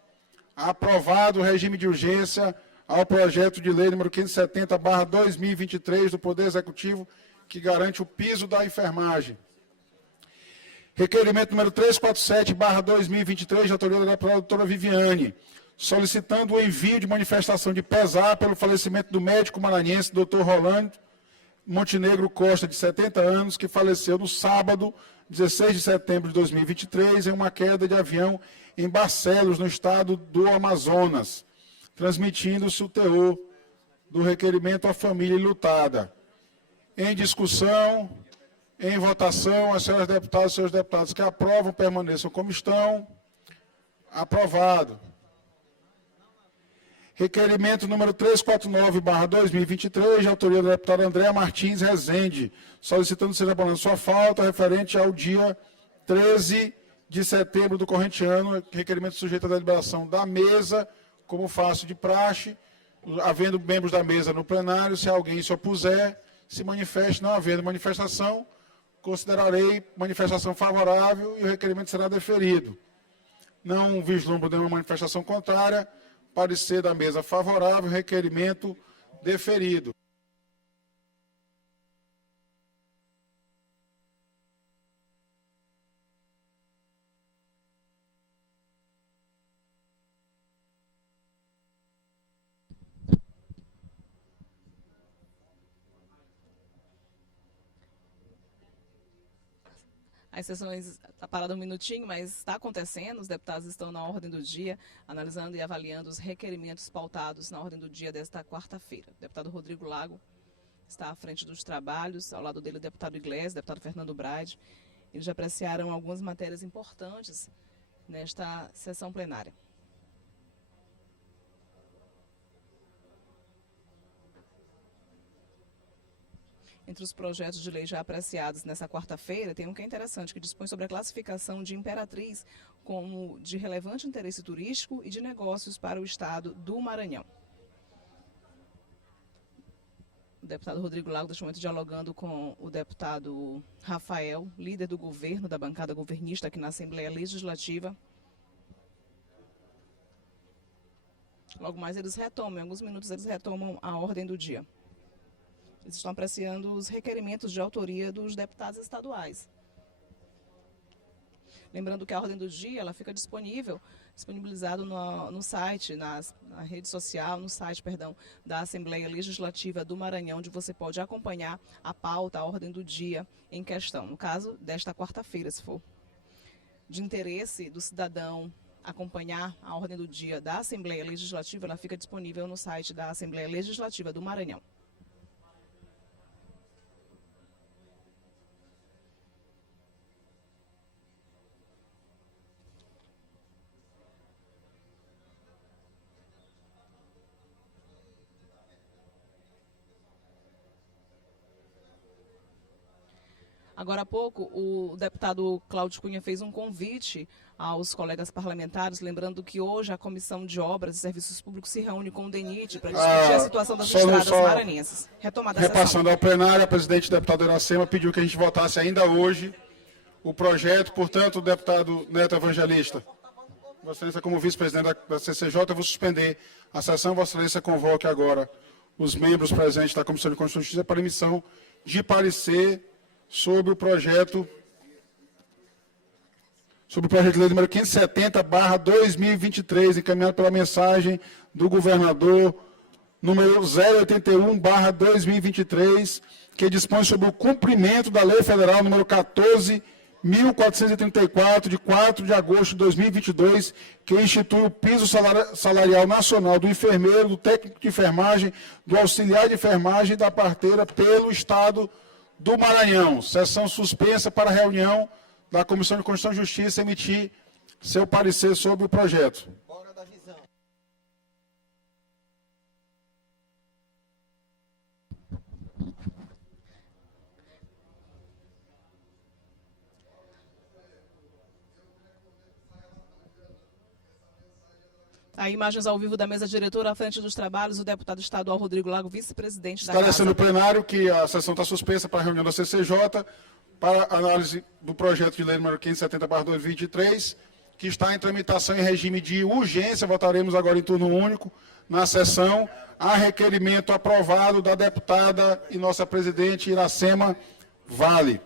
Aprovado o regime de urgência ao projeto de lei número 570/2023 do Poder Executivo, que garante o piso da enfermagem. Requerimento número 347/2023, de autoria da deputada doutora Viviane, solicitando o envio de manifestação de pesar pelo falecimento do médico maranhense, doutor Rolando Montenegro Costa, de 70 anos, que faleceu no sábado, 16 de setembro de 2023, em uma queda de avião em Barcelos, no estado do Amazonas, transmitindo-se o teor do requerimento à família enlutada. Em discussão, em votação, as senhoras deputadas e senhores deputados que aprovam permaneçam como estão. Aprovado. Requerimento número 349/2023, de autoria da deputada Andréa Martins Rezende, solicitando seja abonada sua falta referente ao dia 13 de setembro do corrente ano, requerimento sujeito à deliberação da mesa, como faço de praxe, havendo membros da mesa no plenário, se alguém se opuser, se manifeste, não havendo manifestação, considerarei manifestação favorável e o requerimento será deferido. Não vislumbro nenhuma manifestação contrária, parecer da mesa favorável, requerimento deferido. As sessões está parada um minutinho, mas está acontecendo. Os deputados estão na ordem do dia, analisando e avaliando os requerimentos pautados na ordem do dia desta quarta-feira. O deputado Rodrigo Lago está à frente dos trabalhos, ao lado dele o deputado Iglesias, o deputado Fernando Brade. Eles já apreciaram algumas matérias importantes nesta sessão plenária. Entre os projetos de lei já apreciados nessa quarta-feira, tem um que é interessante, que dispõe sobre a classificação de Imperatriz como de relevante interesse turístico e de negócios para o estado do Maranhão. O deputado Rodrigo Lago, neste momento, dialogando com o deputado Rafael, líder do governo, da bancada governista aqui na Assembleia Legislativa. Logo mais eles retomam, em alguns minutos eles retomam a ordem do dia. Eles estão apreciando os requerimentos de autoria dos deputados estaduais. Lembrando que a ordem do dia ela fica disponibilizado no site, na rede social, no site, perdão, da Assembleia Legislativa do Maranhão, onde você pode acompanhar a pauta, a ordem do dia em questão. No caso desta quarta-feira, se for de interesse do cidadão acompanhar a ordem do dia da Assembleia Legislativa, ela fica disponível no site da Assembleia Legislativa do Maranhão. Agora há pouco, o deputado Cláudio Cunha fez um convite aos colegas parlamentares, lembrando que hoje a Comissão de Obras e Serviços Públicos se reúne com o DENIT para discutir a situação das estradas maranhenses. Retomada a sessão. Repassando ao plenário, a presidente deputada Iracema pediu que a gente votasse ainda hoje o projeto. Portanto, o deputado Neto Evangelista, Vossa Excelência, como vice-presidente da CCJ, eu vou suspender a sessão. Vossa Excelência convoque agora os membros presentes da Comissão de Constituição e Justiça para emissão de parecer sobre o projeto de lei número 570/2023, encaminhado pela mensagem do governador número 081/2023, que dispõe sobre o cumprimento da Lei Federal número 14.434, de 4 de agosto de 2022, que institui o piso salarial nacional do enfermeiro, do técnico de enfermagem, do auxiliar de enfermagem e da parteira pelo Estado do Maranhão. Sessão suspensa para a reunião da Comissão de Constituição e Justiça emitir seu parecer sobre o projeto. Hora da visão. Aí, imagens ao vivo da mesa diretora, à frente dos trabalhos, o deputado estadual Rodrigo Lago, vice-presidente da Esclarecendo o Casa. plenário que a sessão está suspensa para a reunião da CCJ, para análise do projeto de lei número 570/2023, que está em tramitação em regime de urgência. Votaremos agora em turno único na sessão, a requerimento aprovado da deputada e nossa presidente Iracema Vale.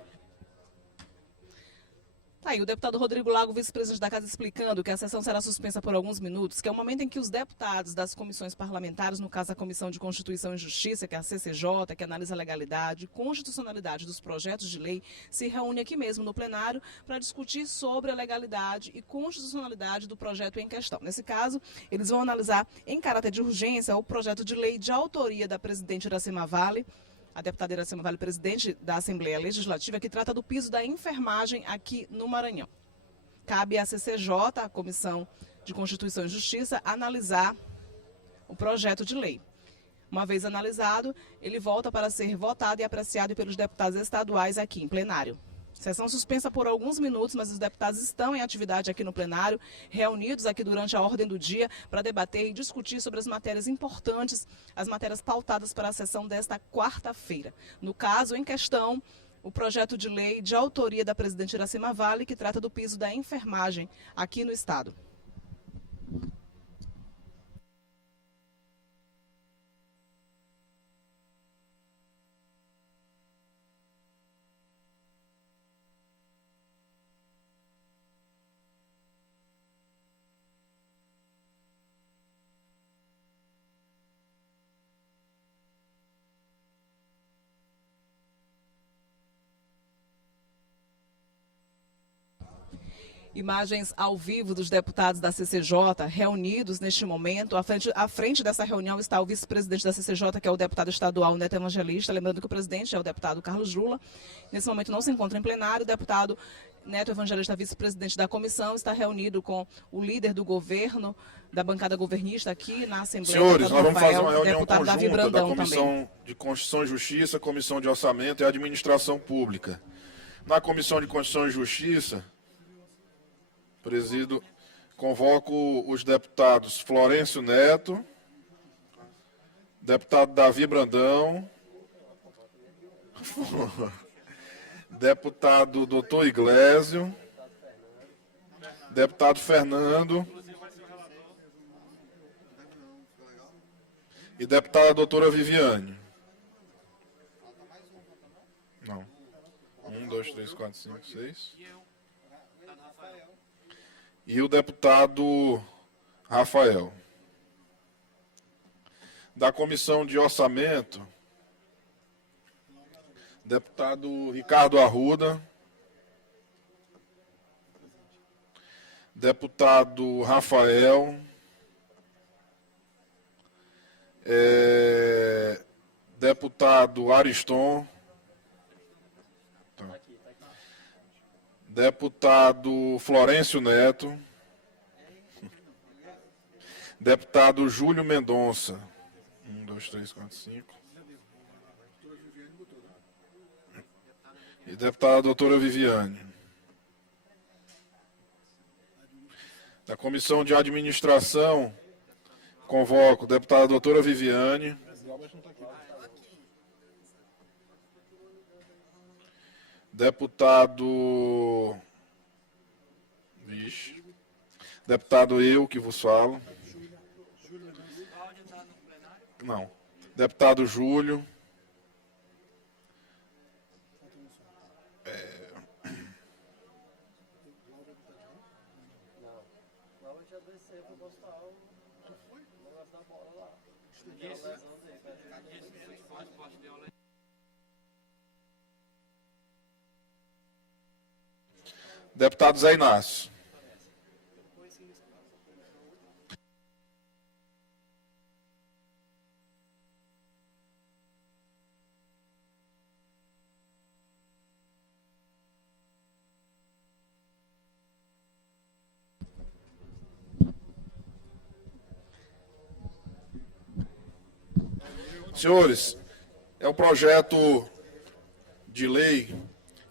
Tá aí, o deputado Rodrigo Lago, vice-presidente da Casa, explicando que a sessão será suspensa por alguns minutos, que é o momento em que os deputados das comissões parlamentares, no caso a Comissão de Constituição e Justiça, que é a CCJ, que analisa a legalidade e constitucionalidade dos projetos de lei, se reúne aqui mesmo no plenário para discutir sobre a legalidade e constitucionalidade do projeto em questão. Nesse caso, eles vão analisar em caráter de urgência o projeto de lei de autoria da presidente Iracema Vale, a deputada Iracema Vale, presidente da Assembleia Legislativa, que trata do piso da enfermagem aqui no Maranhão. Cabe à CCJ, a Comissão de Constituição e Justiça, analisar o projeto de lei. Uma vez analisado, ele volta para ser votado e apreciado pelos deputados estaduais aqui em plenário. Sessão suspensa por alguns minutos, mas os deputados estão em atividade aqui no plenário, reunidos aqui durante a ordem do dia para debater e discutir sobre as matérias importantes, as matérias pautadas para a sessão desta quarta-feira. No caso em questão, o projeto de lei de autoria da presidente Iracema Vale, que trata do piso da enfermagem aqui no Estado. Imagens ao vivo dos deputados da CCJ reunidos neste momento. À frente dessa reunião está o vice-presidente da CCJ, que é o deputado estadual Neto Evangelista. Lembrando que o presidente é o deputado Carlos Lula. Nesse momento não se encontra em plenário. O deputado Neto Evangelista, vice-presidente da comissão, está reunido com o líder do governo, da bancada governista aqui na Assembleia. Senhores, nós vamos fazer uma reunião deputado Davi conjunta da Brandão Comissão também. de Constituição e Justiça, Comissão de Orçamento e Administração Pública. Na Comissão de Constituição e Justiça, presido, convoco os deputados Florencio Neto, deputado Davi Brandão, deputado Doutor Iglesio, deputado Fernando e deputada doutora Viviane. Não. 1, 2, 3, 4, 5, 6. E o deputado Rafael. Da Comissão de Orçamento, deputado Ricardo Arruda, deputado Rafael, deputado Ariston, deputado Florencio Neto, deputado Júlio Mendonça, 1, 2, 3, 4, 5, E deputada doutora Viviane. Da Comissão de Administração, convoco a deputada doutora Viviane. Deputado... Vixe. Deputado eu que vos falo. Não. Deputado Júlio. Deputado Zé Inácio. Senhores, é um projeto de lei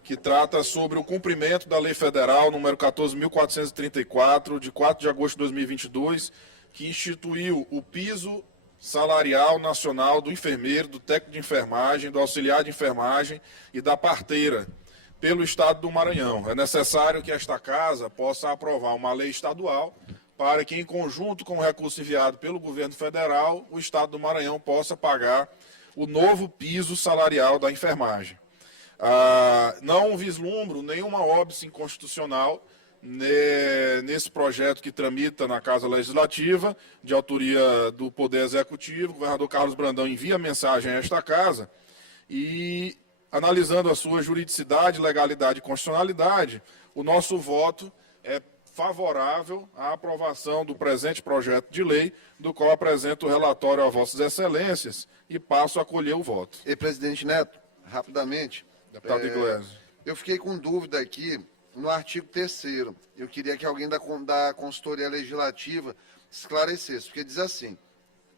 que trata sobre o cumprimento da Lei Federal número 14.434, de 4 de agosto de 2022, que instituiu o piso salarial nacional do enfermeiro, do técnico de enfermagem, do auxiliar de enfermagem e da parteira pelo Estado do Maranhão. É necessário que esta Casa possa aprovar uma lei estadual para que, em conjunto com o recurso enviado pelo governo federal, o Estado do Maranhão possa pagar o novo piso salarial da enfermagem. Não vislumbro nenhuma óbice inconstitucional nesse projeto que tramita na Casa Legislativa, de autoria do Poder Executivo. O governador Carlos Brandão envia mensagem a esta Casa e, analisando a sua juridicidade, legalidade e constitucionalidade, o nosso voto é favorável à aprovação do presente projeto de lei, do qual apresento o relatório a Vossas Excelências e passo a colher o voto. E, presidente Neto, rapidamente. Deputado Iglesias. Eu fiquei com dúvida aqui no artigo 3º. Eu queria que alguém da consultoria legislativa esclarecesse, porque diz assim: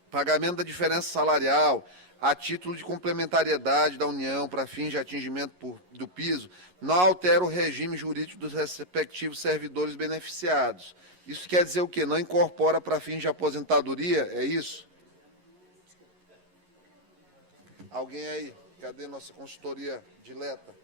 pagamento da diferença salarial a título de complementariedade da União para fins de atingimento do piso não altera o regime jurídico dos respectivos servidores beneficiados. Isso quer dizer o quê? Não incorpora para fins de aposentadoria? É isso? Alguém aí? Cadê nossa consultoria dileta?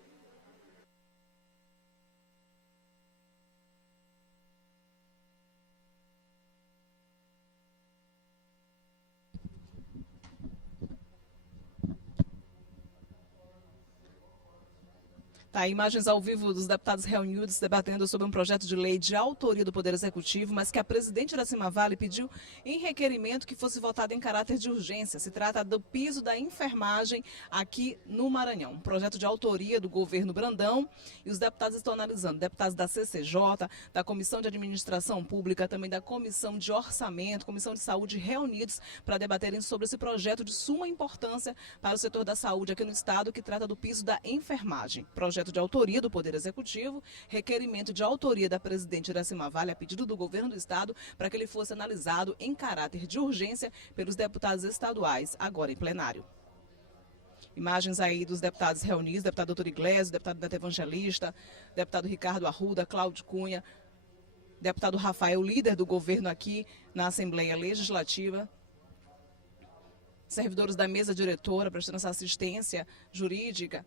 Tá, imagens ao vivo dos deputados reunidos debatendo sobre um projeto de lei de autoria do Poder Executivo, mas que a presidente Iracema Vale pediu em requerimento que fosse votado em caráter de urgência. Se trata do piso da enfermagem aqui no Maranhão. Um projeto de autoria do governo Brandão, e os deputados estão analisando. Deputados da CCJ, da Comissão de Administração Pública, também da Comissão de Orçamento, Comissão de Saúde, reunidos para debaterem sobre esse projeto de suma importância para o setor da saúde aqui no estado, que trata do piso da enfermagem. Projeto de autoria do Poder Executivo, requerimento de autoria da presidente Iracema Vale a pedido do governo do estado para que ele fosse analisado em caráter de urgência pelos deputados estaduais, agora em plenário. Imagens aí dos deputados reunidos, deputado doutor Iglesias, deputado Neto Evangelista, deputado Ricardo Arruda, Cláudio Cunha, deputado Rafael, líder do governo aqui na Assembleia Legislativa, servidores da mesa diretora prestando essa assistência jurídica,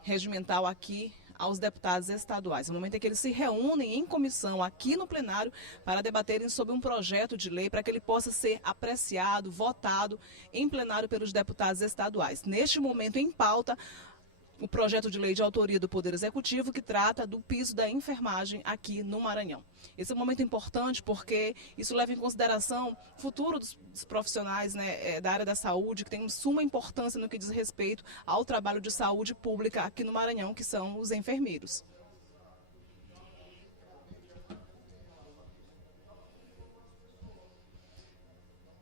regimental aqui aos deputados estaduais. No momento em que eles se reúnem em comissão aqui no plenário para debaterem sobre um projeto de lei para que ele possa ser apreciado, votado em plenário pelos deputados estaduais. Neste momento em pauta, o projeto de lei de autoria do Poder Executivo que trata do piso da enfermagem aqui no Maranhão. Esse é um momento importante porque isso leva em consideração o futuro dos profissionais, né, da área da saúde, que tem suma importância no que diz respeito ao trabalho de saúde pública aqui no Maranhão, que são os enfermeiros.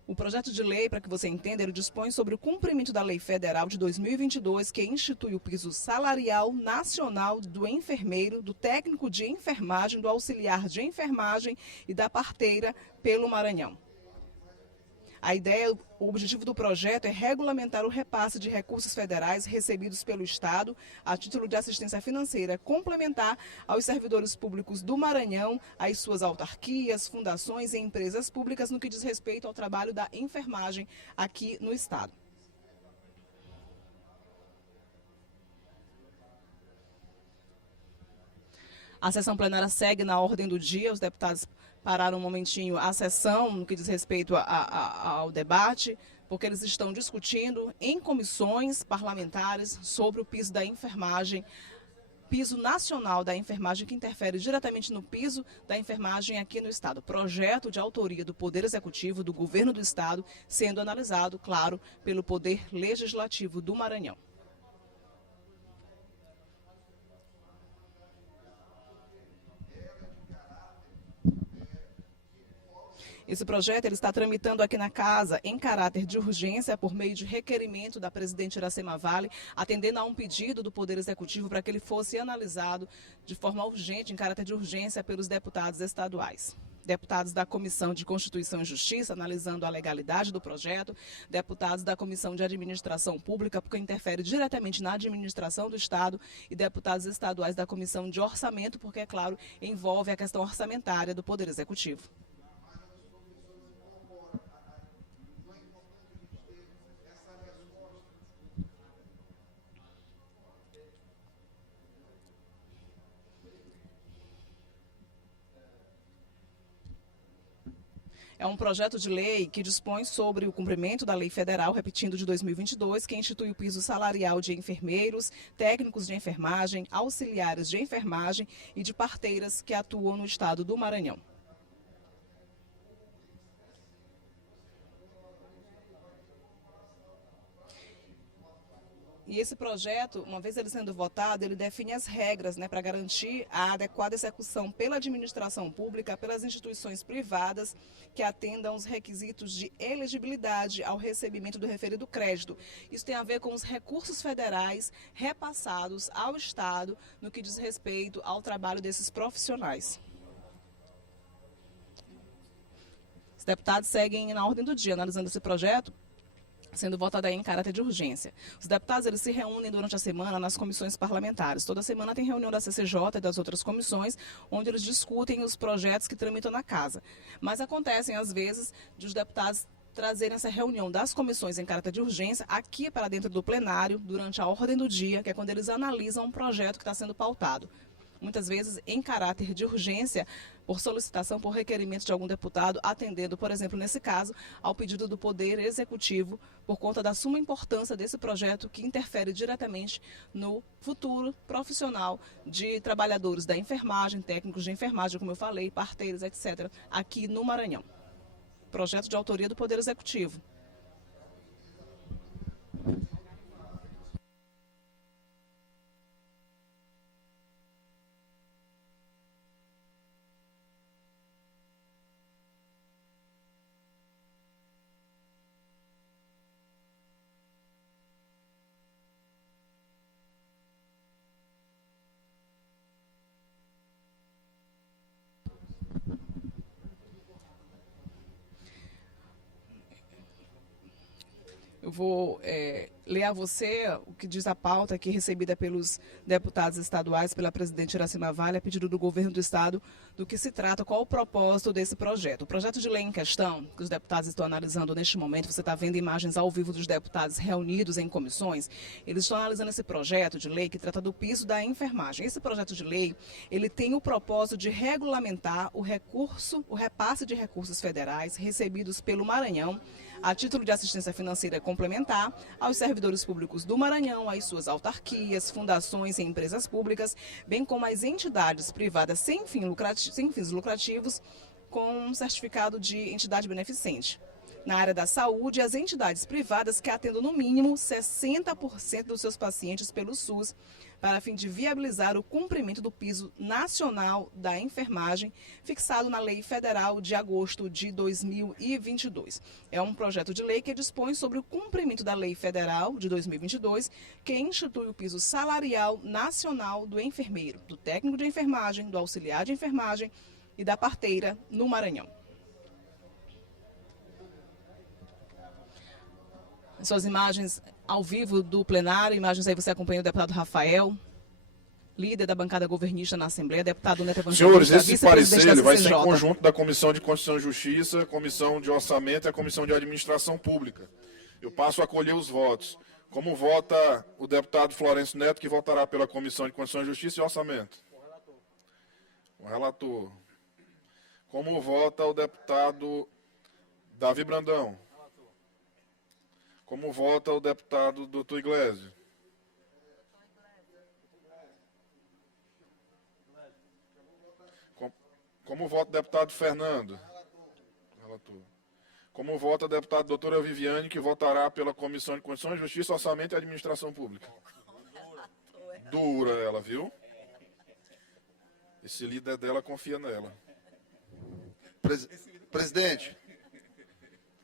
O projeto de lei, para que você entenda, ele dispõe sobre o cumprimento da Lei Federal de 2022, que institui o piso salarial nacional do enfermeiro, do técnico de enfermagem, do auxiliar de enfermagem e da parteira pelo Maranhão. A ideia, o objetivo do projeto é regulamentar o repasse de recursos federais recebidos pelo Estado a título de assistência financeira complementar aos servidores públicos do Maranhão, às suas autarquias, fundações e empresas públicas no que diz respeito ao trabalho da enfermagem aqui no Estado. A sessão plenária segue na ordem do dia. Os deputados pararam um momentinho a sessão no que diz respeito ao debate, porque eles estão discutindo em comissões parlamentares sobre o piso da enfermagem, piso nacional da enfermagem, que interfere diretamente no piso da enfermagem aqui no Estado. Projeto de autoria do Poder Executivo, do Governo do Estado, sendo analisado, claro, pelo Poder Legislativo do Maranhão. Esse projeto ele está tramitando aqui na Casa em caráter de urgência por meio de requerimento da presidente Iracema Vale, atendendo a um pedido do Poder Executivo para que ele fosse analisado de forma urgente, em caráter de urgência, pelos deputados estaduais. Deputados da Comissão de Constituição e Justiça, analisando a legalidade do projeto, deputados da Comissão de Administração Pública, porque interfere diretamente na administração do Estado, e deputados estaduais da Comissão de Orçamento, porque, é claro, envolve a questão orçamentária do Poder Executivo. É um projeto de lei que dispõe sobre o cumprimento da Lei Federal, repetindo, de 2022, que institui o piso salarial de enfermeiros, técnicos de enfermagem, auxiliares de enfermagem e de parteiras que atuam no Estado do Maranhão. E esse projeto, uma vez ele sendo votado, ele define as regras, para garantir a adequada execução pela administração pública, pelas instituições privadas que atendam os requisitos de elegibilidade ao recebimento do referido crédito. Isso tem a ver com os recursos federais repassados ao Estado no que diz respeito ao trabalho desses profissionais. Os deputados seguem na ordem do dia, analisando esse projeto, sendo votado aí em caráter de urgência. Os deputados eles se reúnem durante a semana nas comissões parlamentares. Toda semana tem reunião da CCJ e das outras comissões, onde eles discutem os projetos que tramitam na casa. Mas acontecem, às vezes, de os deputados trazerem essa reunião das comissões em caráter de urgência aqui para dentro do plenário, durante a ordem do dia, que é quando eles analisam um projeto que está sendo pautado. Muitas vezes em caráter de urgência, por solicitação, por requerimento de algum deputado, atendendo, por exemplo, nesse caso, ao pedido do Poder Executivo, por conta da suma importância desse projeto que interfere diretamente no futuro profissional de trabalhadores da enfermagem, técnicos de enfermagem, como eu falei, parteiros, etc., aqui no Maranhão. Projeto de autoria do Poder Executivo. Eu vou ler a você o que diz a pauta aqui recebida pelos deputados estaduais, pela presidente Iracema Vale, a pedido do governo do Estado, do que se trata, qual o propósito desse projeto. O projeto de lei em questão, que os deputados estão analisando neste momento, você está vendo imagens ao vivo dos deputados reunidos em comissões, eles estão analisando esse projeto de lei que trata do piso da enfermagem. Esse projeto de lei, ele tem o propósito de regulamentar o repasse de recursos federais recebidos pelo Maranhão, a título de assistência financeira complementar aos servidores públicos do Maranhão, às suas autarquias, fundações e empresas públicas, bem como às entidades privadas sem fins lucrativos, com um certificado de entidade beneficente. Na área da saúde, as entidades privadas que atendam no mínimo 60% dos seus pacientes pelo SUS, para fim de viabilizar o cumprimento do piso nacional da enfermagem, fixado na Lei Federal de agosto de 2022. É um projeto de lei que dispõe sobre o cumprimento da Lei Federal de 2022, que institui o piso salarial nacional do enfermeiro, do técnico de enfermagem, do auxiliar de enfermagem e da parteira no Maranhão. Suas imagens ao vivo do plenário, imagens aí você acompanha o deputado Rafael, líder da bancada governista na Assembleia, deputado Neto Evangelista, Senhores, esse vice-presidente parecer da ele vai ser em CCJ. conjunto da Comissão de Constituição e Justiça, Comissão de Orçamento e a Comissão de Administração Pública. Eu passo a acolher os votos. Como vota o deputado Florencio Neto, que votará pela Comissão de Constituição e Justiça e Orçamento? O relator. Como vota o deputado Davi Brandão? Como vota o deputado Dr. Iglesias? Como vota o deputado Fernando? Relator. Como vota a deputada doutora Viviane, que votará pela Comissão de Constituição, Justiça, Orçamento e Administração Pública? Dura ela, viu? Esse líder dela confia nela. Presidente,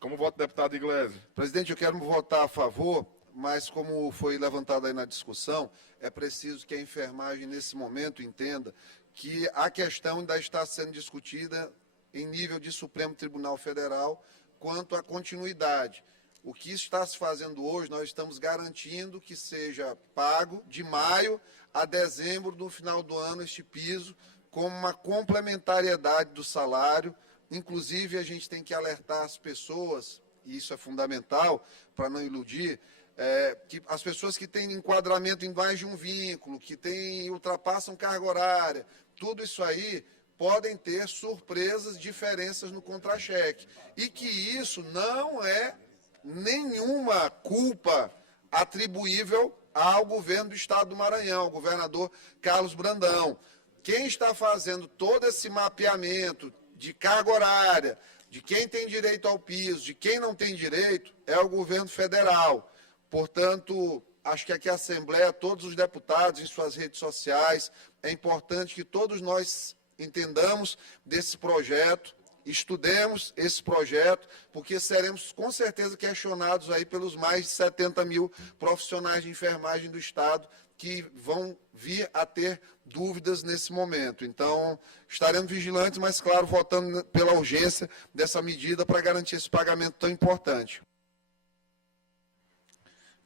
Como vota o deputado Iglesias? presidente, eu quero votar a favor, mas como foi levantado aí na discussão, é preciso que a enfermagem, nesse momento, entenda que a questão ainda está sendo discutida em nível de Supremo Tribunal Federal quanto à continuidade. O que está se fazendo hoje, nós estamos garantindo que seja pago de maio a dezembro do final do ano este piso, como uma complementariedade do salário. Inclusive, a gente tem que alertar as pessoas, e isso é fundamental para não iludir, que as pessoas que têm enquadramento em mais de um vínculo, que ultrapassam carga horária, tudo isso aí podem ter surpresas, diferenças no contra-cheque. E que isso não é nenhuma culpa atribuível ao governo do Estado do Maranhão, ao governador Carlos Brandão. Quem está fazendo todo esse mapeamento de carga horária, de quem tem direito ao piso, de quem não tem direito, é o governo federal. Portanto, acho que aqui a Assembleia, todos os deputados em suas redes sociais, é importante que todos nós entendamos desse projeto, estudemos esse projeto, porque seremos com certeza questionados aí pelos mais de 70 mil profissionais de enfermagem do Estado que vão vir a ter dúvidas nesse momento. Então, estaremos vigilantes, mas, claro, votando pela urgência dessa medida para garantir esse pagamento tão importante.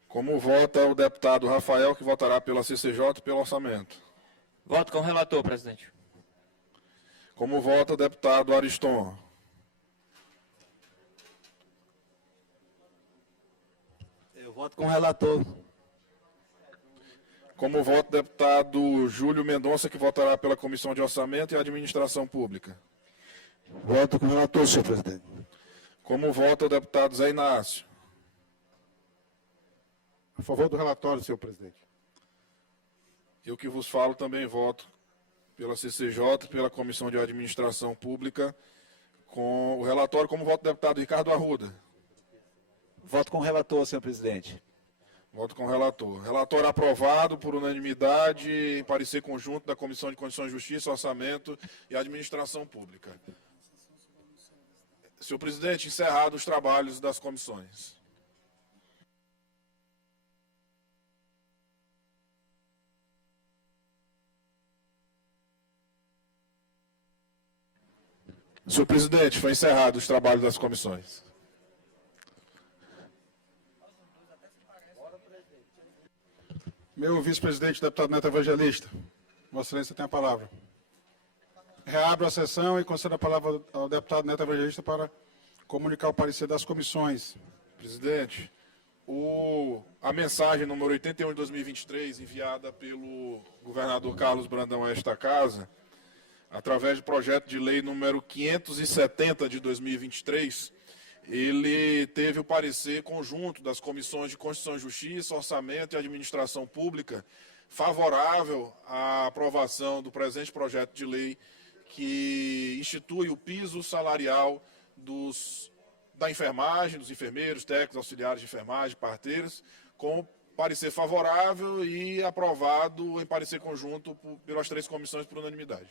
Como vota o deputado Rafael, que votará pela CCJ e pelo orçamento? Voto com o relator, presidente. Como vota o deputado Ariston? Eu voto com o relator. Como vota o deputado Júlio Mendonça, que votará pela Comissão de Orçamento e Administração Pública? Voto com o relator, senhor presidente. Como vota o deputado Zé Inácio? A favor do relatório, senhor presidente. Eu que vos falo também voto pela CCJ e pela Comissão de Administração Pública. Com o relatório, como vota o deputado Ricardo Arruda? Voto com o relator, senhor presidente. Voto com o relator. Relatório aprovado por unanimidade em parecer conjunto da Comissão de Constituição e Justiça, Orçamento e Administração Pública. Senhor presidente, encerrados os trabalhos das comissões. Senhor presidente, foi encerrado os trabalhos das comissões. Meu vice-presidente, deputado Neto Evangelista, Vossa Excelência tem a palavra. Reabro a sessão e concedo a palavra ao deputado Neto Evangelista para comunicar o parecer das comissões. Presidente, a mensagem número 81 de 2023, enviada pelo governador Carlos Brandão a esta casa, através do projeto de lei número 570 de 2023, ele teve o parecer conjunto das comissões de Constituição e Justiça, Orçamento e Administração Pública, favorável à aprovação do presente projeto de lei que institui o piso salarial da enfermagem, dos enfermeiros, técnicos, auxiliares de enfermagem, parteiras, com parecer favorável e aprovado em parecer conjunto pelas 3 comissões por unanimidade.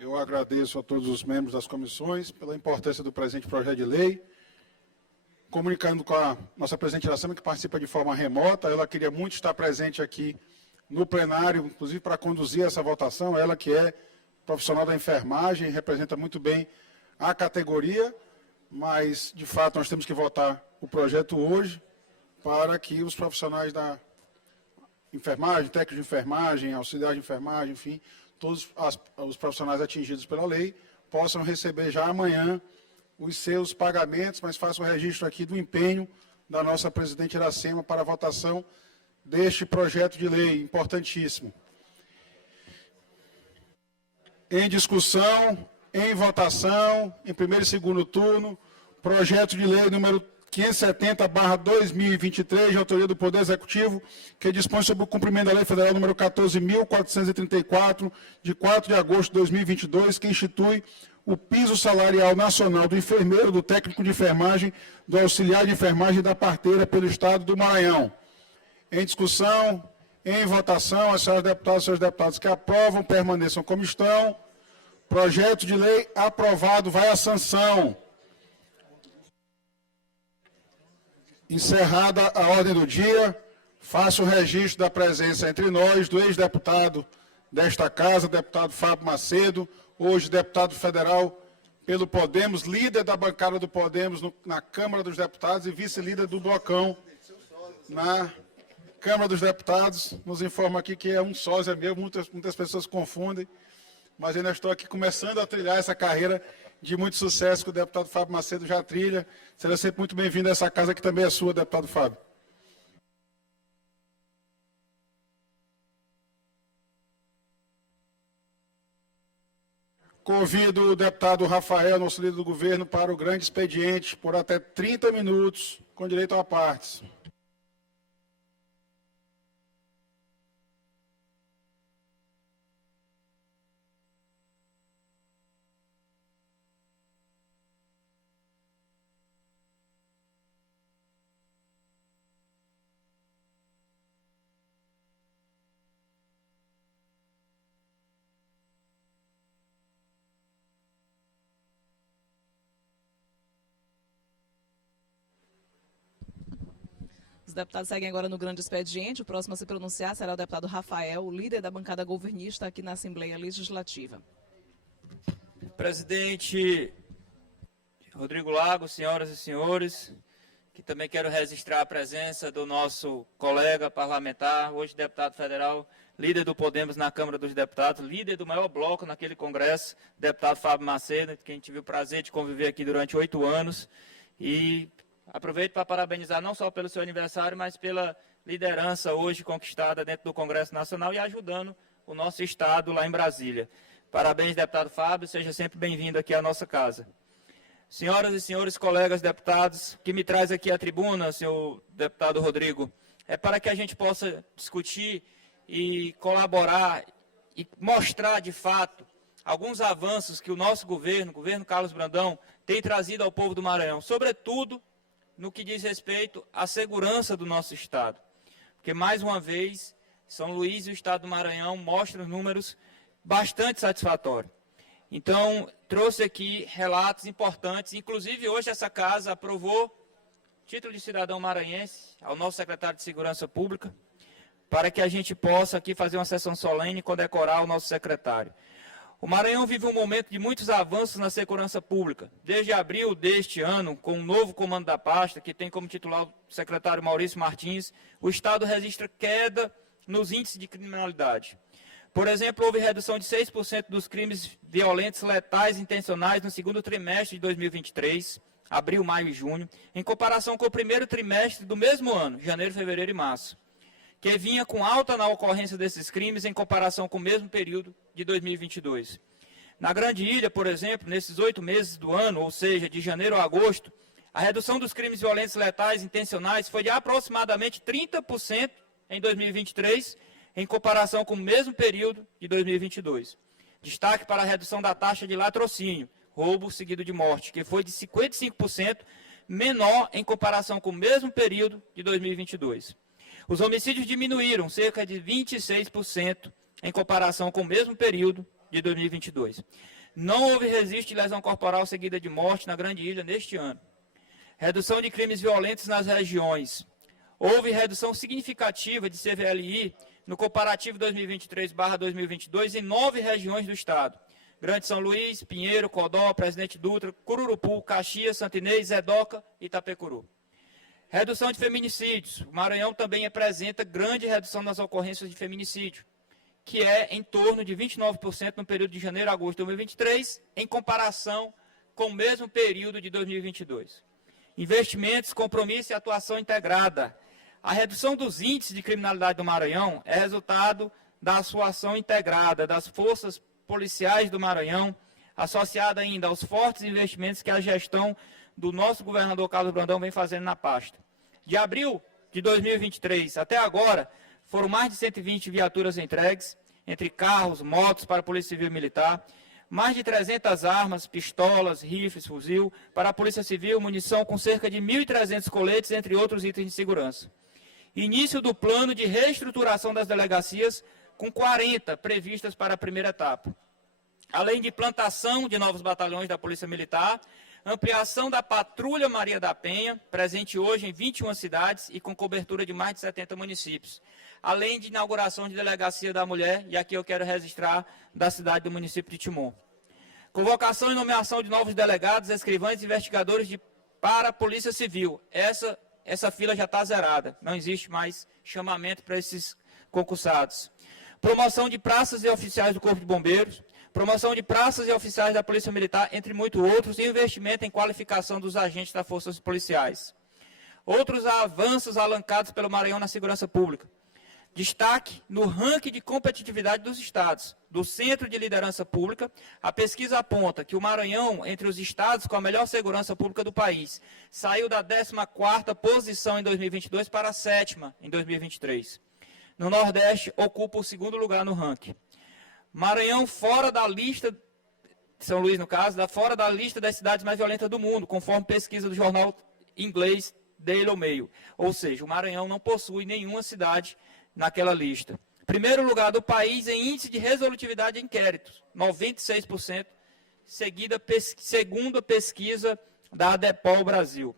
Eu agradeço a todos os membros das comissões pela importância do presente projeto de lei. Comunicando com a nossa presidente da Assembleia, que participa de forma remota, ela queria muito estar presente aqui no plenário, inclusive para conduzir essa votação, ela que é profissional da enfermagem, representa muito bem a categoria, mas, de fato, nós temos que votar o projeto hoje para que os profissionais da enfermagem, técnico de enfermagem, auxiliar de enfermagem, enfim, todos os profissionais atingidos pela lei possam receber já amanhã os seus pagamentos, mas faço o registro aqui do empenho da nossa presidente Iracema para a votação deste projeto de lei importantíssimo. Em discussão, em votação, em primeiro e segundo turno, projeto de lei número 570/2023, de autoria do Poder Executivo, que dispõe sobre o cumprimento da Lei Federal número 14.434, de 4 de agosto de 2022, que institui o piso salarial nacional do enfermeiro, do técnico de enfermagem, do auxiliar de enfermagem e da parteira pelo Estado do Maranhão. Em discussão, em votação, as senhoras deputadas e senhores deputados que aprovam, permaneçam como estão. Projeto de lei aprovado, vai à sanção. Encerrada a ordem do dia, faço o registro da presença entre nós do ex-deputado desta casa, deputado Fábio Macedo, hoje deputado federal pelo Podemos, líder da bancada do Podemos na Câmara dos Deputados e vice-líder do Blocão na Câmara dos Deputados. Nos informa aqui que é um sósia meu, muitas pessoas confundem, mas ainda estou aqui começando a trilhar essa carreira de muito sucesso que o deputado Fábio Macedo já trilha. Seja sempre muito bem-vindo a essa casa que também é sua, deputado Fábio. Convido o deputado Rafael, nosso líder do governo, para o grande expediente por até 30 minutos, com direito a partes. Os deputados seguem agora no grande expediente. O próximo a se pronunciar será o deputado Rafael, líder da bancada governista aqui na Assembleia Legislativa. Presidente Rodrigo Lago, senhoras e senhores, que também quero registrar a presença do nosso colega parlamentar, hoje deputado federal, líder do Podemos na Câmara dos Deputados, líder do maior bloco naquele congresso, deputado Fábio Macedo, que a gente tive o prazer de conviver aqui durante 8 anos. E aproveito para parabenizar não só pelo seu aniversário, mas pela liderança hoje conquistada dentro do Congresso Nacional e ajudando o nosso Estado lá em Brasília. Parabéns, deputado Fábio, seja sempre bem-vindo aqui à nossa casa. Senhoras e senhores colegas deputados, que me traz aqui à tribuna, senhor deputado Rodrigo, é para que a gente possa discutir e colaborar e mostrar de fato alguns avanços que o nosso governo, o governo Carlos Brandão, tem trazido ao povo do Maranhão, sobretudo no que diz respeito à segurança do nosso Estado. Porque, mais uma vez, São Luís e o Estado do Maranhão mostram números bastante satisfatórios. Então, trouxe aqui relatos importantes, inclusive hoje essa casa aprovou título de cidadão maranhense ao nosso secretário de Segurança Pública, para que a gente possa aqui fazer uma sessão solene e condecorar o nosso secretário. O Maranhão vive um momento de muitos avanços na segurança pública. Desde abril deste ano, com o novo comando da pasta, que tem como titular o secretário Maurício Martins, o Estado registra queda nos índices de criminalidade. Por exemplo, houve redução de 6% dos crimes violentos letais intencionais no segundo trimestre de 2023, abril, maio e junho, em comparação com o primeiro trimestre do mesmo ano, janeiro, fevereiro e março, que vinha com alta na ocorrência desses crimes em comparação com o mesmo período de 2022. Na Grande Ilha, por exemplo, nesses 8 meses do ano, ou seja, de janeiro a agosto, a redução dos crimes violentos letais intencionais foi de aproximadamente 30% em 2023, em comparação com o mesmo período de 2022. Destaque para a redução da taxa de latrocínio, roubo seguido de morte, que foi de 55% menor em comparação com o mesmo período de 2022. Os homicídios diminuíram cerca de 26% em comparação com o mesmo período de 2022. Não houve registro de lesão corporal seguida de morte na Grande Ilha neste ano. Redução de crimes violentos nas regiões. Houve redução significativa de CVLI no comparativo 2023/2022 em 9 regiões do Estado. Grande São Luís, Pinheiro, Codó, Presidente Dutra, Cururupu, Caxias, Santo Inês, Zedoca e Itapecuru. Redução de feminicídios. O Maranhão também apresenta grande redução nas ocorrências de feminicídio, que é em torno de 29% no período de janeiro a agosto de 2023, em comparação com o mesmo período de 2022. Investimentos, compromisso e atuação integrada. A redução dos índices de criminalidade do Maranhão é resultado da sua ação integrada das forças policiais do Maranhão, associada ainda aos fortes investimentos que a gestão do nosso governador Carlos Brandão vem fazendo na pasta. De abril de 2023 até agora, foram mais de 120 viaturas entregues, entre carros, motos para a Polícia Civil e Militar, mais de 300 armas, pistolas, rifles, fuzil para a Polícia Civil, munição com cerca de 1.300 coletes, entre outros itens de segurança. Início do plano de reestruturação das delegacias, com 40 previstas para a primeira etapa. Além de implantação de novos batalhões da Polícia Militar, ampliação da Patrulha Maria da Penha, presente hoje em 21 cidades e com cobertura de mais de 70 municípios. Além de inauguração de Delegacia da Mulher, e aqui eu quero registrar da cidade do município de Timon. Convocação e nomeação de novos delegados, escrivães e investigadores para a Polícia Civil. Essa fila já está zerada, não existe mais chamamento para esses concursados. Promoção de praças e oficiais do Corpo de Bombeiros, promoção de praças e oficiais da Polícia Militar, entre muitos outros, e investimento em qualificação dos agentes das forças policiais. Outros avanços alancados pelo Maranhão na segurança pública. Destaque no ranking de competitividade dos estados. Do Centro de Liderança Pública, a pesquisa aponta que o Maranhão, entre os estados com a melhor segurança pública do país, saiu da 14ª posição em 2022 para a 7ª em 2023. No Nordeste, ocupa o 2º lugar no ranking. Maranhão fora da lista, São Luís no caso, fora da lista das cidades mais violentas do mundo, conforme pesquisa do jornal inglês Daily Mail. Ou seja, o Maranhão não possui nenhuma cidade naquela lista. Primeiro lugar do país em índice de resolutividade de inquéritos, 96%, segundo a pesquisa da ADEPOL Brasil.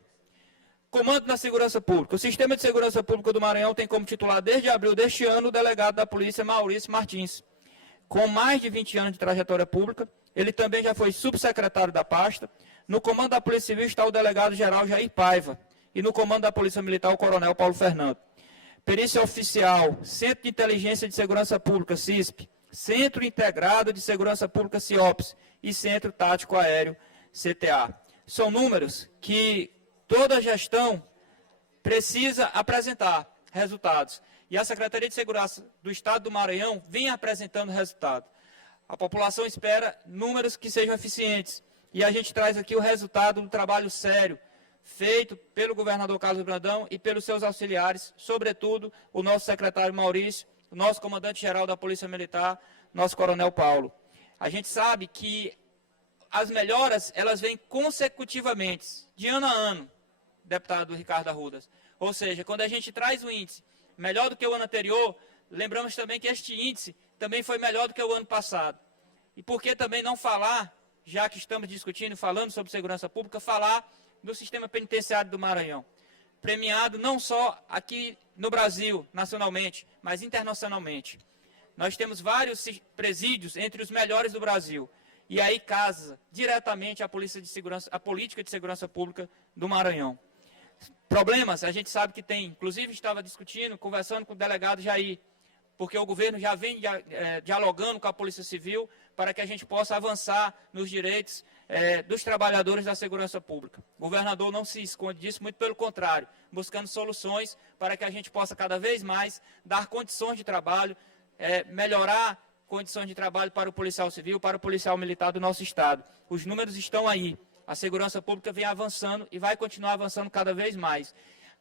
Comando da Segurança Pública. O Sistema de Segurança Pública do Maranhão tem como titular desde abril deste ano o delegado da Polícia Maurício Martins. Com mais de 20 anos de trajetória pública, ele também já foi subsecretário da pasta. No comando da Polícia Civil está o delegado-geral Jair Paiva. E no comando da Polícia Militar, o coronel Paulo Fernando. Perícia Oficial, Centro de Inteligência de Segurança Pública, CISP, Centro Integrado de Segurança Pública, CIOPS, e Centro Tático Aéreo, CTA. São números que toda gestão precisa apresentar resultados. E a Secretaria de Segurança do Estado do Maranhão vem apresentando resultado. A população espera números que sejam eficientes. E a gente traz aqui o resultado do trabalho sério feito pelo governador Carlos Brandão e pelos seus auxiliares, sobretudo o nosso secretário Maurício, o nosso comandante-geral da Polícia Militar, nosso coronel Paulo. A gente sabe que as melhoras, elas vêm consecutivamente, de ano a ano, deputado Ricardo Arrudas. Ou seja, quando a gente traz o índice melhor do que o ano anterior, lembramos também que este índice também foi melhor do que o ano passado. E por que também não falar, já que estamos discutindo, falando sobre segurança pública, falar do sistema penitenciário do Maranhão, premiado não só aqui no Brasil, nacionalmente, mas internacionalmente. Nós temos vários presídios entre os melhores do Brasil, e aí casa diretamente a política de segurança pública do Maranhão. Problemas, a gente sabe que tem, inclusive estava discutindo, conversando com o delegado Jair, porque o governo já vem dialogando com a Polícia Civil para que a gente possa avançar nos direitos dos trabalhadores da segurança pública. O governador não se esconde disso, muito pelo contrário, buscando soluções para que a gente possa cada vez mais dar condições de trabalho, melhorar condições de trabalho para o policial civil, para o policial militar do nosso Estado. Os números estão aí. A segurança pública vem avançando e vai continuar avançando cada vez mais.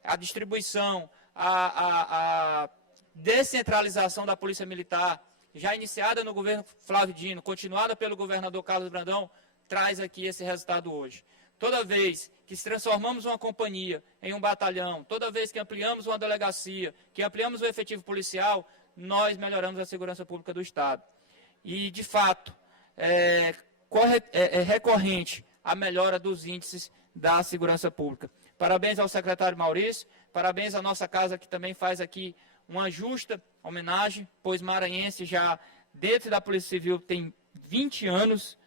A distribuição, a descentralização da Polícia Militar, já iniciada no governo Flávio Dino, continuada pelo governador Carlos Brandão, traz aqui esse resultado hoje. Toda vez que transformamos uma companhia em um batalhão, toda vez que ampliamos uma delegacia, que ampliamos o efetivo policial, nós melhoramos a segurança pública do Estado. E, de fato, é recorrente a melhora dos índices da segurança pública. Parabéns ao secretário Maurício, parabéns à nossa casa que também faz aqui uma justa homenagem, pois maranhense já dentro da Polícia Civil tem 20 anos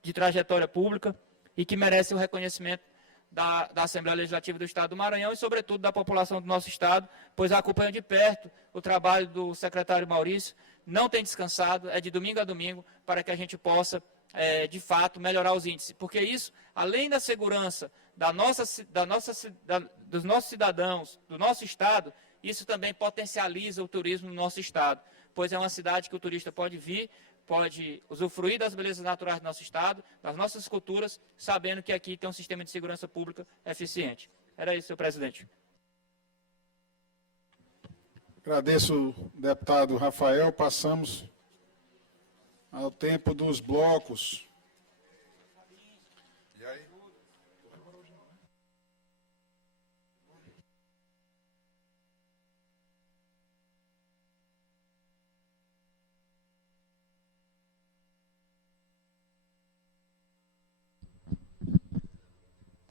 de trajetória pública e que merece o reconhecimento da Assembleia Legislativa do Estado do Maranhão e, sobretudo, da população do nosso Estado, pois acompanho de perto o trabalho do secretário Maurício, não tem descansado, é de domingo a domingo, para que a gente possa, de fato, melhorar os índices. Porque isso, além da segurança dos nossos cidadãos, do nosso Estado, isso também potencializa o turismo no nosso Estado, pois é uma cidade que o turista pode vir, pode usufruir das belezas naturais do nosso Estado, das nossas culturas, sabendo que aqui tem um sistema de segurança pública eficiente. Era isso, senhor presidente. Agradeço, deputado Rafael. Passamos ao tempo dos blocos.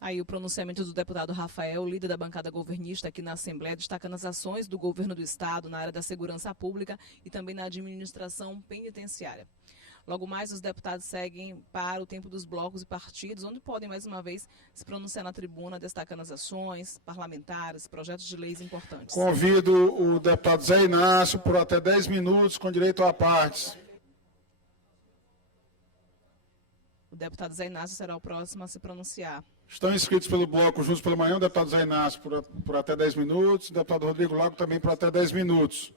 Aí o pronunciamento do deputado Rafael, líder da bancada governista aqui na Assembleia, destacando as ações do governo do Estado na área da segurança pública e também na administração penitenciária. Logo mais, os deputados seguem para o tempo dos blocos e partidos, onde podem, mais uma vez, se pronunciar na tribuna, destacando as ações parlamentares, projetos de leis importantes. Convido o deputado Zé Inácio por até 10 minutos, com direito a partes. O deputado Zé Inácio será o próximo a se pronunciar. Estão inscritos pelo bloco Juntos pela Manhã, o deputado Zé Inácio por até 10 minutos, o deputado Rodrigo Lago também por até 10 minutos.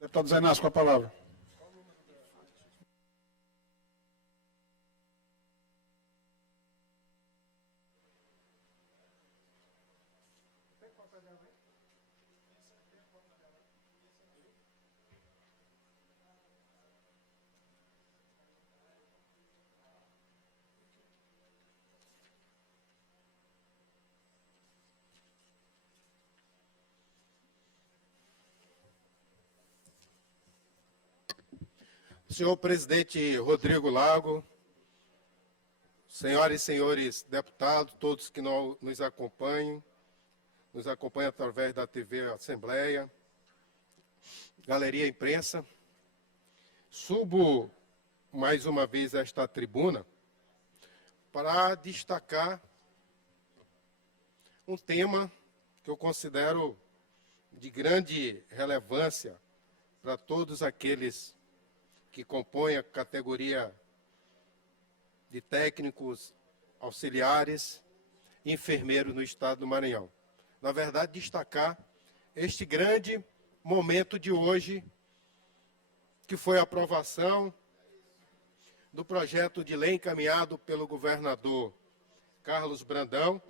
Deputado Zé Inácio, com a palavra. Senhor presidente Rodrigo Lago, senhoras e senhores deputados, todos que nos acompanham através da TV Assembleia, galeria imprensa, subo mais uma vez a esta tribuna para destacar um tema que eu considero de grande relevância para todos aqueles que compõem a categoria de técnicos, auxiliares e enfermeiros no Estado do Maranhão. Na verdade, destacar este grande momento de hoje, que foi a aprovação do projeto de lei encaminhado pelo governador Carlos Brandão,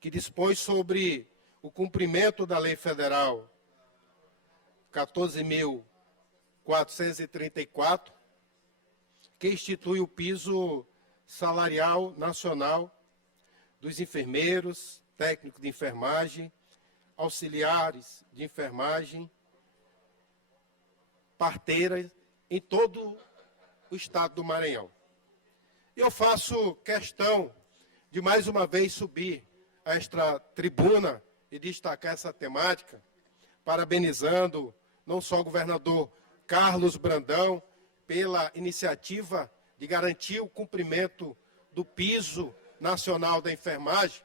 que dispõe sobre o cumprimento da Lei Federal 14.434, que institui o piso salarial nacional dos enfermeiros, técnicos de enfermagem, auxiliares de enfermagem, parteiras em todo o estado do Maranhão. Eu faço questão de mais uma vez subir a esta tribuna e destacar essa temática, parabenizando não só o governador Carlos Brandão pela iniciativa de garantir o cumprimento do piso nacional da enfermagem,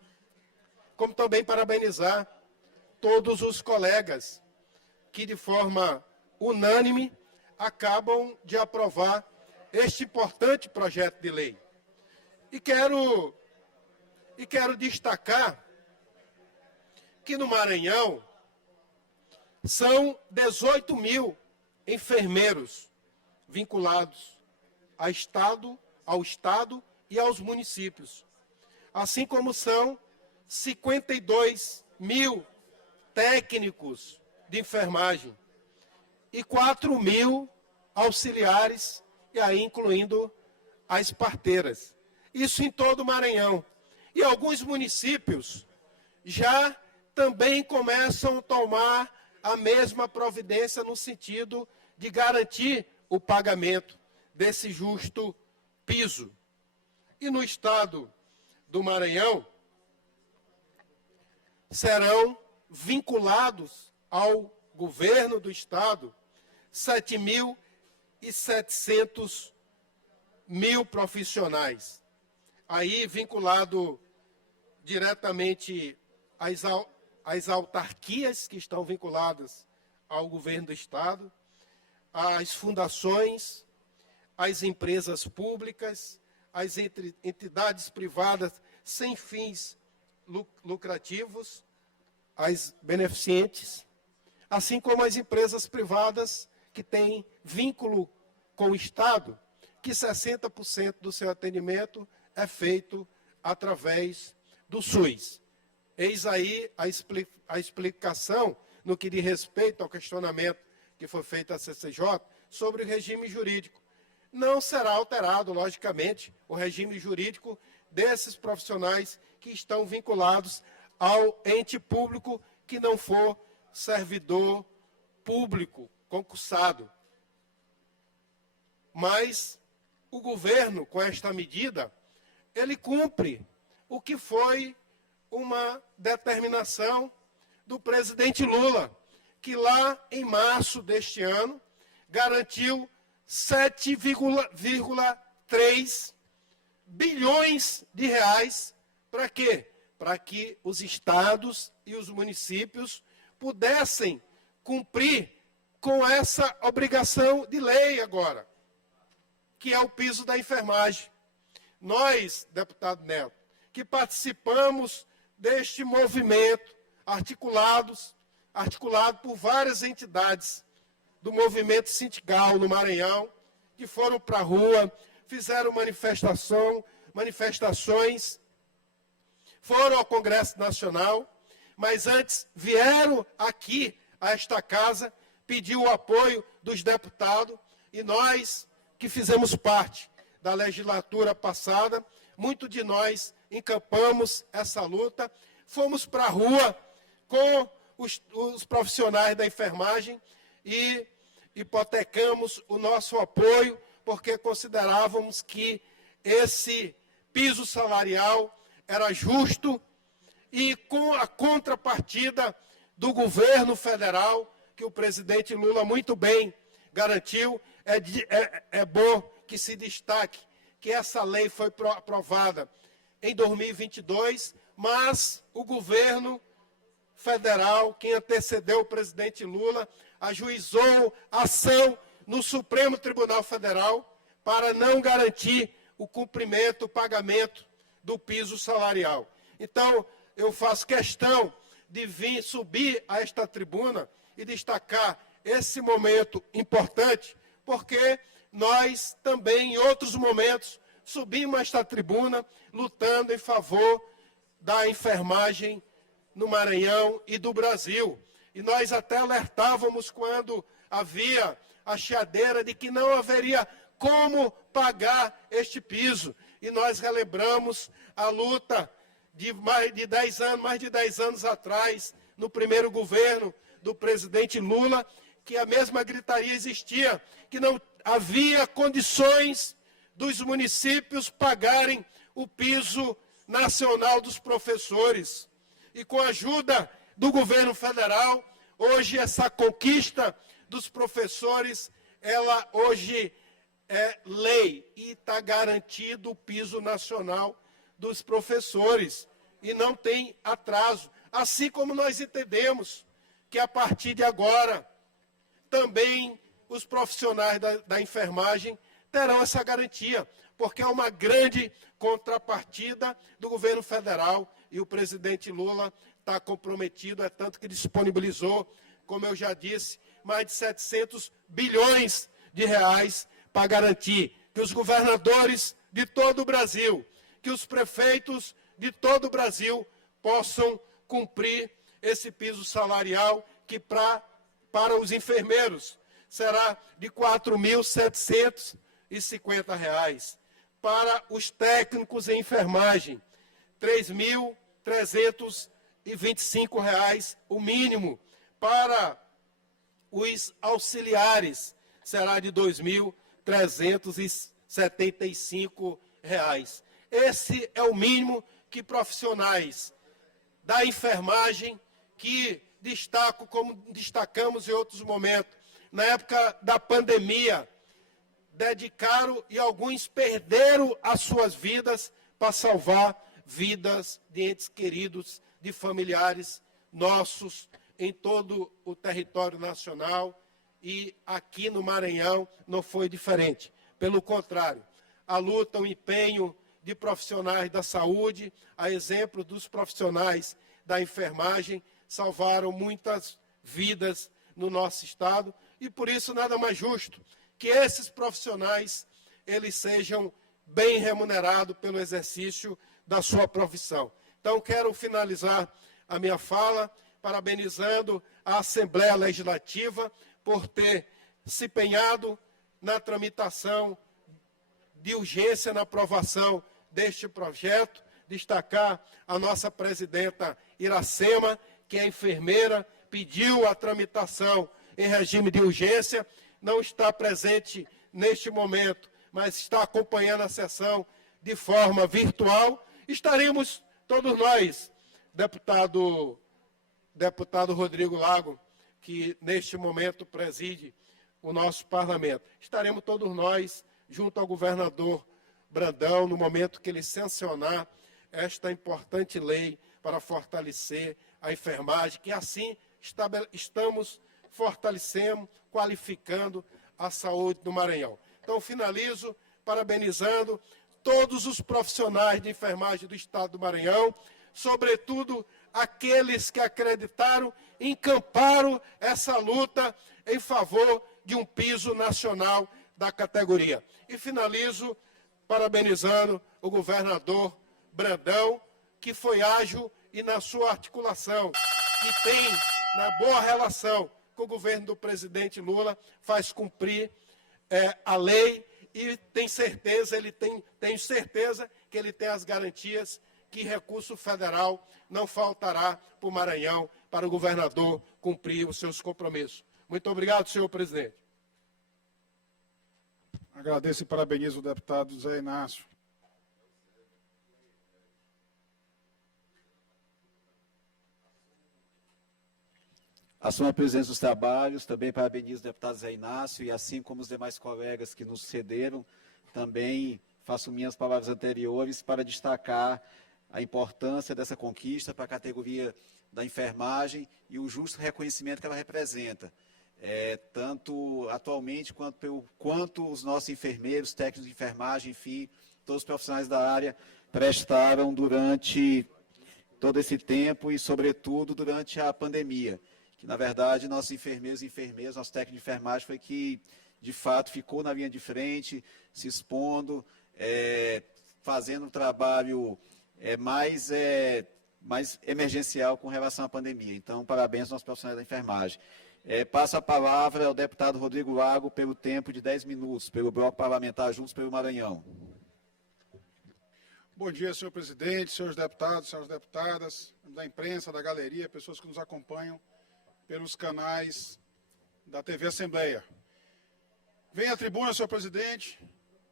como também parabenizar todos os colegas que, de forma unânime, acabam de aprovar este importante projeto de lei. E quero destacar que no Maranhão são 18 mil enfermeiros vinculados ao Estado e aos municípios, assim como são 52 mil técnicos de enfermagem e 4 mil auxiliares, e aí incluindo as parteiras. Isso em todo o Maranhão. E alguns municípios já também começam a tomar a mesma providência no sentido de garantir o pagamento desse justo piso. E no estado do Maranhão, serão vinculados ao governo do estado 7.700 profissionais. aí vinculado diretamente às autarquias que estão vinculadas ao governo do Estado, às fundações, às empresas públicas, às entidades privadas sem fins lucrativos, às beneficentes, assim como às empresas privadas que têm vínculo com o Estado, que 60% do seu atendimento é feito através do SUS. Eis aí a explicação no que diz respeito ao questionamento que foi feito à CCJ sobre o regime jurídico. Não será alterado, logicamente, o regime jurídico desses profissionais que estão vinculados ao ente público que não for servidor público concursado. Mas o governo, com esta medida, ele cumpre o que foi uma determinação do presidente Lula, que lá em março deste ano garantiu 7,3 bilhões de reais. Para quê? Para que os estados e os municípios pudessem cumprir com essa obrigação de lei agora, que é o piso da enfermagem. Nós, deputado Neto, que participamos deste movimento articulado por várias entidades do movimento sindical no Maranhão, que foram para a rua, fizeram manifestações, foram ao Congresso Nacional, mas antes vieram aqui a esta casa pedir o apoio dos deputados, e nós que fizemos parte da legislatura passada, muito de nós encampamos essa luta, fomos para a rua com os profissionais da enfermagem e hipotecamos o nosso apoio, porque considerávamos que esse piso salarial era justo e com a contrapartida do governo federal, que o presidente Lula muito bem garantiu. É bom que se destaque que essa lei foi aprovada em 2022, mas o governo federal, quem antecedeu o presidente Lula, ajuizou ação no Supremo Tribunal Federal para não garantir o cumprimento, o pagamento do piso salarial. Então, eu faço questão de subir a esta tribuna e destacar esse momento importante, porque nós também, em outros momentos, subimos a esta tribuna lutando em favor da enfermagem no Maranhão e do Brasil. E nós até alertávamos quando havia a chiadeira de que não haveria como pagar este piso. E nós relembramos a luta de mais de 10 anos atrás, no primeiro governo do presidente Lula, que a mesma gritaria existia, que não havia condições dos municípios pagarem o piso nacional dos professores. E com a ajuda do governo federal, hoje essa conquista dos professores, ela hoje é lei e está garantido o piso nacional dos professores e não tem atraso. Assim como nós entendemos que a partir de agora também os profissionais da enfermagem terão essa garantia, porque é uma grande contrapartida do governo federal e o presidente Lula está comprometido, é tanto que disponibilizou, como eu já disse, mais de 700 bilhões de reais para garantir que os governadores de todo o Brasil, que os prefeitos de todo o Brasil possam cumprir esse piso salarial que para os enfermeiros será de R$ 4.750. Para os técnicos em enfermagem, R$ 3.325 o mínimo. Para os auxiliares, será de R$ 2.375. Esse é o mínimo que profissionais da enfermagem, que destaco, como destacamos em outros momentos, na época da pandemia, dedicaram e alguns perderam as suas vidas para salvar vidas de entes queridos, de familiares nossos em todo o território nacional, e aqui no Maranhão não foi diferente. Pelo contrário, a luta, o empenho de profissionais da saúde, a exemplo dos profissionais da enfermagem, salvaram muitas vidas no nosso estado, e por isso nada mais justo que esses profissionais eles sejam bem remunerados pelo exercício da sua profissão. Então, quero finalizar a minha fala parabenizando a Assembleia Legislativa por ter se empenhado na tramitação de urgência na aprovação deste projeto, destacar a nossa presidenta Iracema, que é enfermeira, pediu a tramitação em regime de urgência, não está presente neste momento, mas está acompanhando a sessão de forma virtual. Estaremos todos nós, deputado Rodrigo Lago, que neste momento preside o nosso parlamento. Estaremos todos nós junto ao governador Brandão, no momento que ele sancionar esta importante lei para fortalecer a enfermagem, que assim estamos fortalecendo, qualificando a saúde do Maranhão. Então, finalizo parabenizando todos os profissionais de enfermagem do estado do Maranhão, sobretudo aqueles que acreditaram e encamparam essa luta em favor de um piso nacional da categoria. E finalizo parabenizando o governador Brandão, que foi ágil e na sua articulação, e tem, na boa relação com o governo do presidente Lula, faz cumprir a lei, e tenho certeza que ele tem as garantias que recurso federal não faltará para o Maranhão, para o governador cumprir os seus compromissos. Muito obrigado, senhor presidente. Agradeço e parabenizo o deputado Zé Inácio. Assumo a presidência dos trabalhos, também parabenizo o deputado Zé Inácio, e assim como os demais colegas que nos sucederam, também faço minhas palavras anteriores para destacar a importância dessa conquista para a categoria da enfermagem e o justo reconhecimento que ela representa, tanto atualmente quanto os nossos enfermeiros, técnicos de enfermagem, enfim, todos os profissionais da área prestaram durante todo esse tempo e, sobretudo, durante a pandemia, que, na verdade, nossos enfermeiros e enfermeiras, nossos técnicos de enfermagem foi que, de fato, ficou na linha de frente, se expondo, fazendo um trabalho mais emergencial com relação à pandemia. Então, parabéns aos nossos profissionais da enfermagem. Passo a palavra ao deputado Rodrigo Lago pelo tempo de 10 minutos, pelo bloco parlamentar Juntos pelo Maranhão. Bom dia, senhor presidente, senhores deputados, senhoras deputadas, da imprensa, da galeria, pessoas que nos acompanham pelos canais da TV Assembleia. Venho à tribuna, senhor presidente,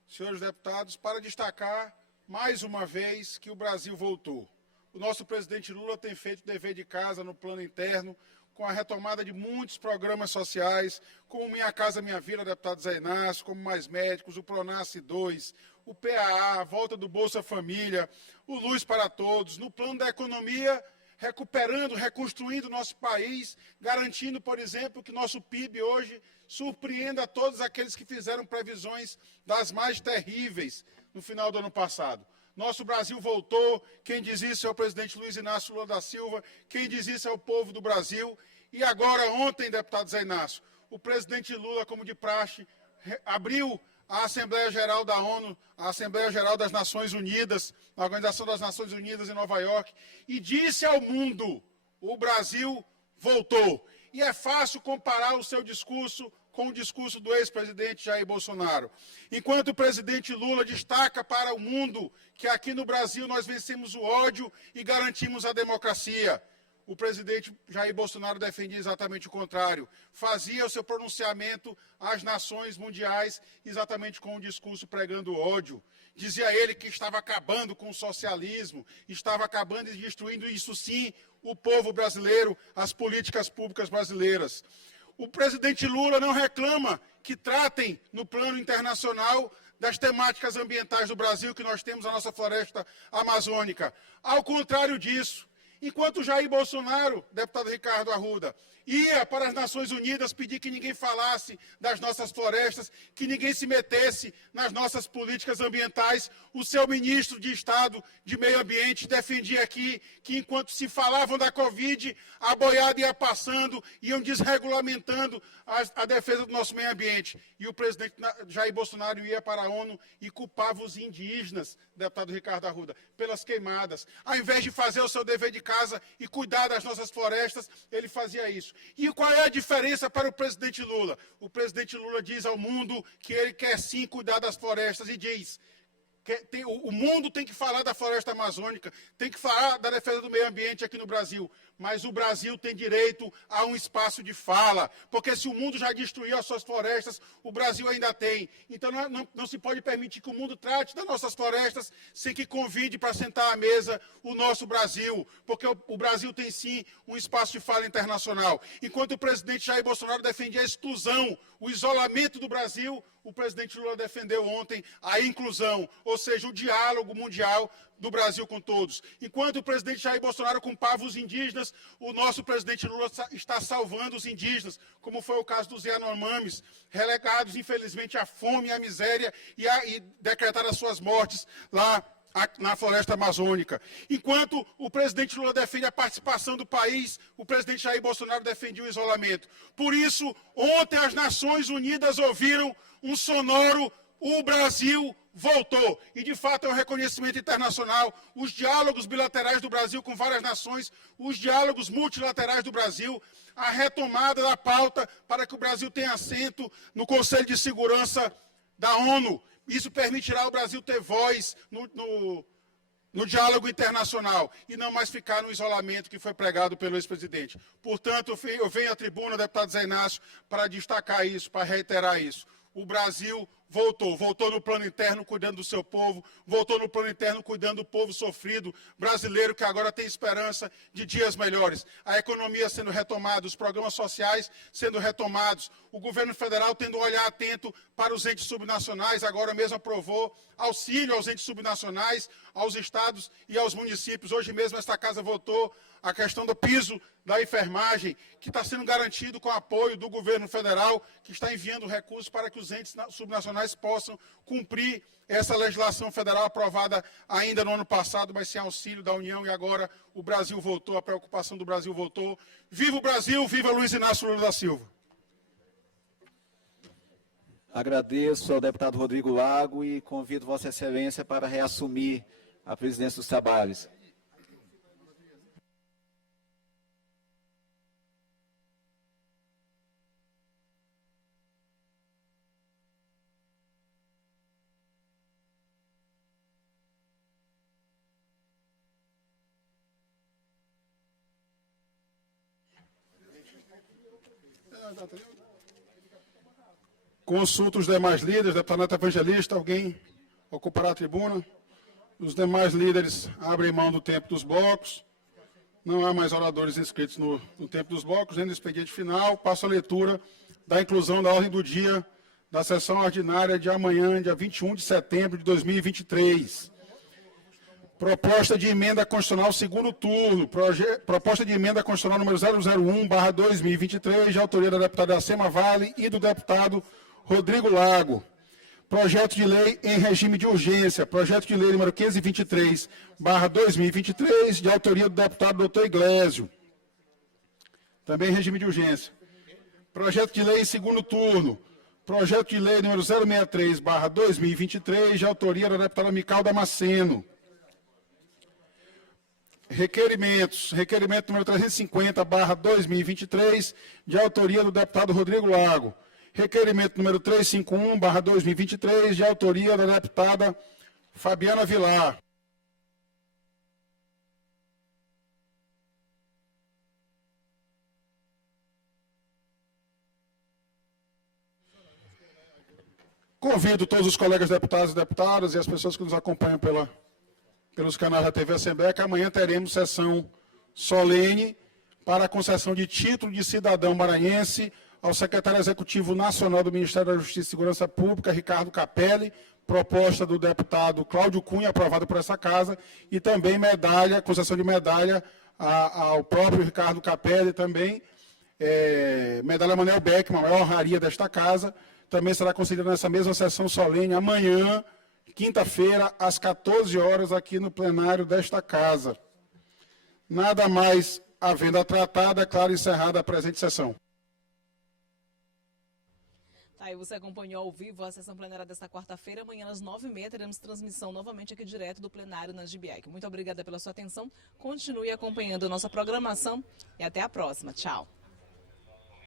senhores deputados, para destacar mais uma vez que o Brasil voltou. O nosso presidente Lula tem feito o dever de casa no plano interno, com a retomada de muitos programas sociais, como Minha Casa Minha Vida, deputado Zé Inácio, como Mais Médicos, o Pronasce 2, o PAA, a volta do Bolsa Família, o Luz para Todos. No plano da economia, recuperando, reconstruindo o nosso país, garantindo, por exemplo, que nosso PIB hoje surpreenda a todos aqueles que fizeram previsões das mais terríveis no final do ano passado. Nosso Brasil voltou, quem diz isso é o presidente Luiz Inácio Lula da Silva, quem diz isso é o povo do Brasil. E agora, ontem, deputado Zé Inácio, o presidente Lula, como de praxe, abriu a Assembleia Geral da ONU, a Assembleia Geral das Nações Unidas, a Organização das Nações Unidas em Nova York, e disse ao mundo, o Brasil voltou. E é fácil comparar o seu discurso com o discurso do ex-presidente Jair Bolsonaro. Enquanto o presidente Lula destaca para o mundo que aqui no Brasil nós vencemos o ódio e garantimos a democracia, o presidente Jair Bolsonaro defendia exatamente o contrário. Fazia o seu pronunciamento às nações mundiais exatamente com o discurso pregando o ódio. Dizia ele que estava acabando com o socialismo, estava acabando e destruindo, isso sim, o povo brasileiro, as políticas públicas brasileiras. O presidente Lula não reclama que tratem, no plano internacional, das temáticas ambientais do Brasil, que nós temos a nossa floresta amazônica. Ao contrário disso, enquanto Jair Bolsonaro, deputado Ricardo Arruda, ia para as Nações Unidas pedir que ninguém falasse das nossas florestas, que ninguém se metesse nas nossas políticas ambientais, o seu ministro de Estado de Meio Ambiente defendia aqui que enquanto se falavam da Covid, a boiada ia passando, iam desregulamentando a defesa do nosso meio ambiente. E o presidente Jair Bolsonaro ia para a ONU e culpava os indígenas, deputado Ricardo Arruda, pelas queimadas. Ao invés de fazer o seu dever de casa e cuidar das nossas florestas, ele fazia isso. E qual é a diferença para o presidente Lula? O presidente Lula diz ao mundo que ele quer sim cuidar das florestas e diz que o mundo tem que falar da floresta amazônica, tem que falar da defesa do meio ambiente aqui no Brasil, mas o Brasil tem direito a um espaço de fala, porque se o mundo já destruiu as suas florestas, o Brasil ainda tem. Então não se pode permitir que o mundo trate das nossas florestas sem que convide para sentar à mesa o nosso Brasil, porque o Brasil tem sim um espaço de fala internacional. Enquanto o presidente Jair Bolsonaro defendia a exclusão, o isolamento do Brasil, o presidente Lula defendeu ontem a inclusão, ou seja, o diálogo mundial do Brasil com todos. Enquanto o presidente Jair Bolsonaro culpava os indígenas, o nosso presidente Lula está salvando os indígenas, como foi o caso dos Yanomamis, relegados, infelizmente, à fome e à miséria e decretaram as suas mortes lá na floresta amazônica. Enquanto o presidente Lula defende a participação do país, o presidente Jair Bolsonaro defende o isolamento. Por isso, ontem as Nações Unidas ouviram um sonoro "O Brasil voltou". E, de fato, é um reconhecimento internacional. Os diálogos bilaterais do Brasil com várias nações, os diálogos multilaterais do Brasil, a retomada da pauta para que o Brasil tenha assento no Conselho de Segurança da ONU. Isso permitirá ao Brasil ter voz no diálogo internacional e não mais ficar no isolamento que foi pregado pelo ex-presidente. Portanto, eu venho à tribuna, deputado Zé Inácio, para destacar isso, para reiterar isso. O Brasil voltou no plano interno cuidando do seu povo, voltou no plano interno cuidando do povo sofrido brasileiro que agora tem esperança de dias melhores. A economia sendo retomada, os programas sociais sendo retomados, o governo federal tendo um olhar atento para os entes subnacionais, agora mesmo aprovou auxílio aos entes subnacionais, aos estados e aos municípios. Hoje mesmo esta casa votou a questão do piso da enfermagem, que está sendo garantido com o apoio do governo federal, que está enviando recursos para que os entes subnacionais possam cumprir essa legislação federal aprovada ainda no ano passado, mas sem auxílio da União, e agora o Brasil voltou, a preocupação do Brasil voltou. Viva o Brasil, viva Luiz Inácio Lula da Silva. Agradeço ao deputado Rodrigo Lago e convido Vossa Excelência para reassumir a presidência dos trabalhos. Consulto os demais líderes, deputado Neto Evangelista, alguém ocupará a tribuna? Os demais líderes abrem mão do tempo dos blocos. Não há mais oradores inscritos no tempo dos blocos. Nem no expediente final, passo a leitura da inclusão da ordem do dia da sessão ordinária de amanhã, dia 21 de setembro de 2023. Proposta de emenda constitucional segundo turno. Proposta de emenda constitucional número 001/2023, de autoria da deputada Iracema Vale e do deputado Rodrigo Lago. Projeto de lei em regime de urgência. Projeto de lei número 523/2023, de autoria do deputado doutor Iglesio. Também em regime de urgência. Projeto de lei em segundo turno. Projeto de lei número 063/2023, de autoria da deputada Mical Damasceno. Requerimentos. Requerimento número 350/2023, de autoria do deputado Rodrigo Lago. Requerimento número 351/2023, de autoria da deputada Fabiana Vilar. Convido todos os colegas deputados e deputadas e as pessoas que nos acompanham pelos canais da TV Assembleia, que amanhã teremos sessão solene para a concessão de título de cidadão maranhense ao secretário executivo nacional do Ministério da Justiça e Segurança Pública, Ricardo Capelli, proposta do deputado Cláudio Cunha, aprovada por essa casa, e também medalha, concessão de medalha ao próprio Ricardo Capelli, também medalha Manuel Beckmann, a maior honraria desta casa, também será concedida nessa mesma sessão solene amanhã, quinta-feira, às 14 horas, aqui no plenário desta casa. Nada mais havendo a tratar, declaro encerrada a presente sessão. Aí você acompanhou ao vivo a sessão plenária desta quarta-feira. Amanhã às 9h30 teremos transmissão novamente aqui direto do plenário na GBIAC. Muito obrigada pela sua atenção. Continue acompanhando a nossa programação e até a próxima. Tchau.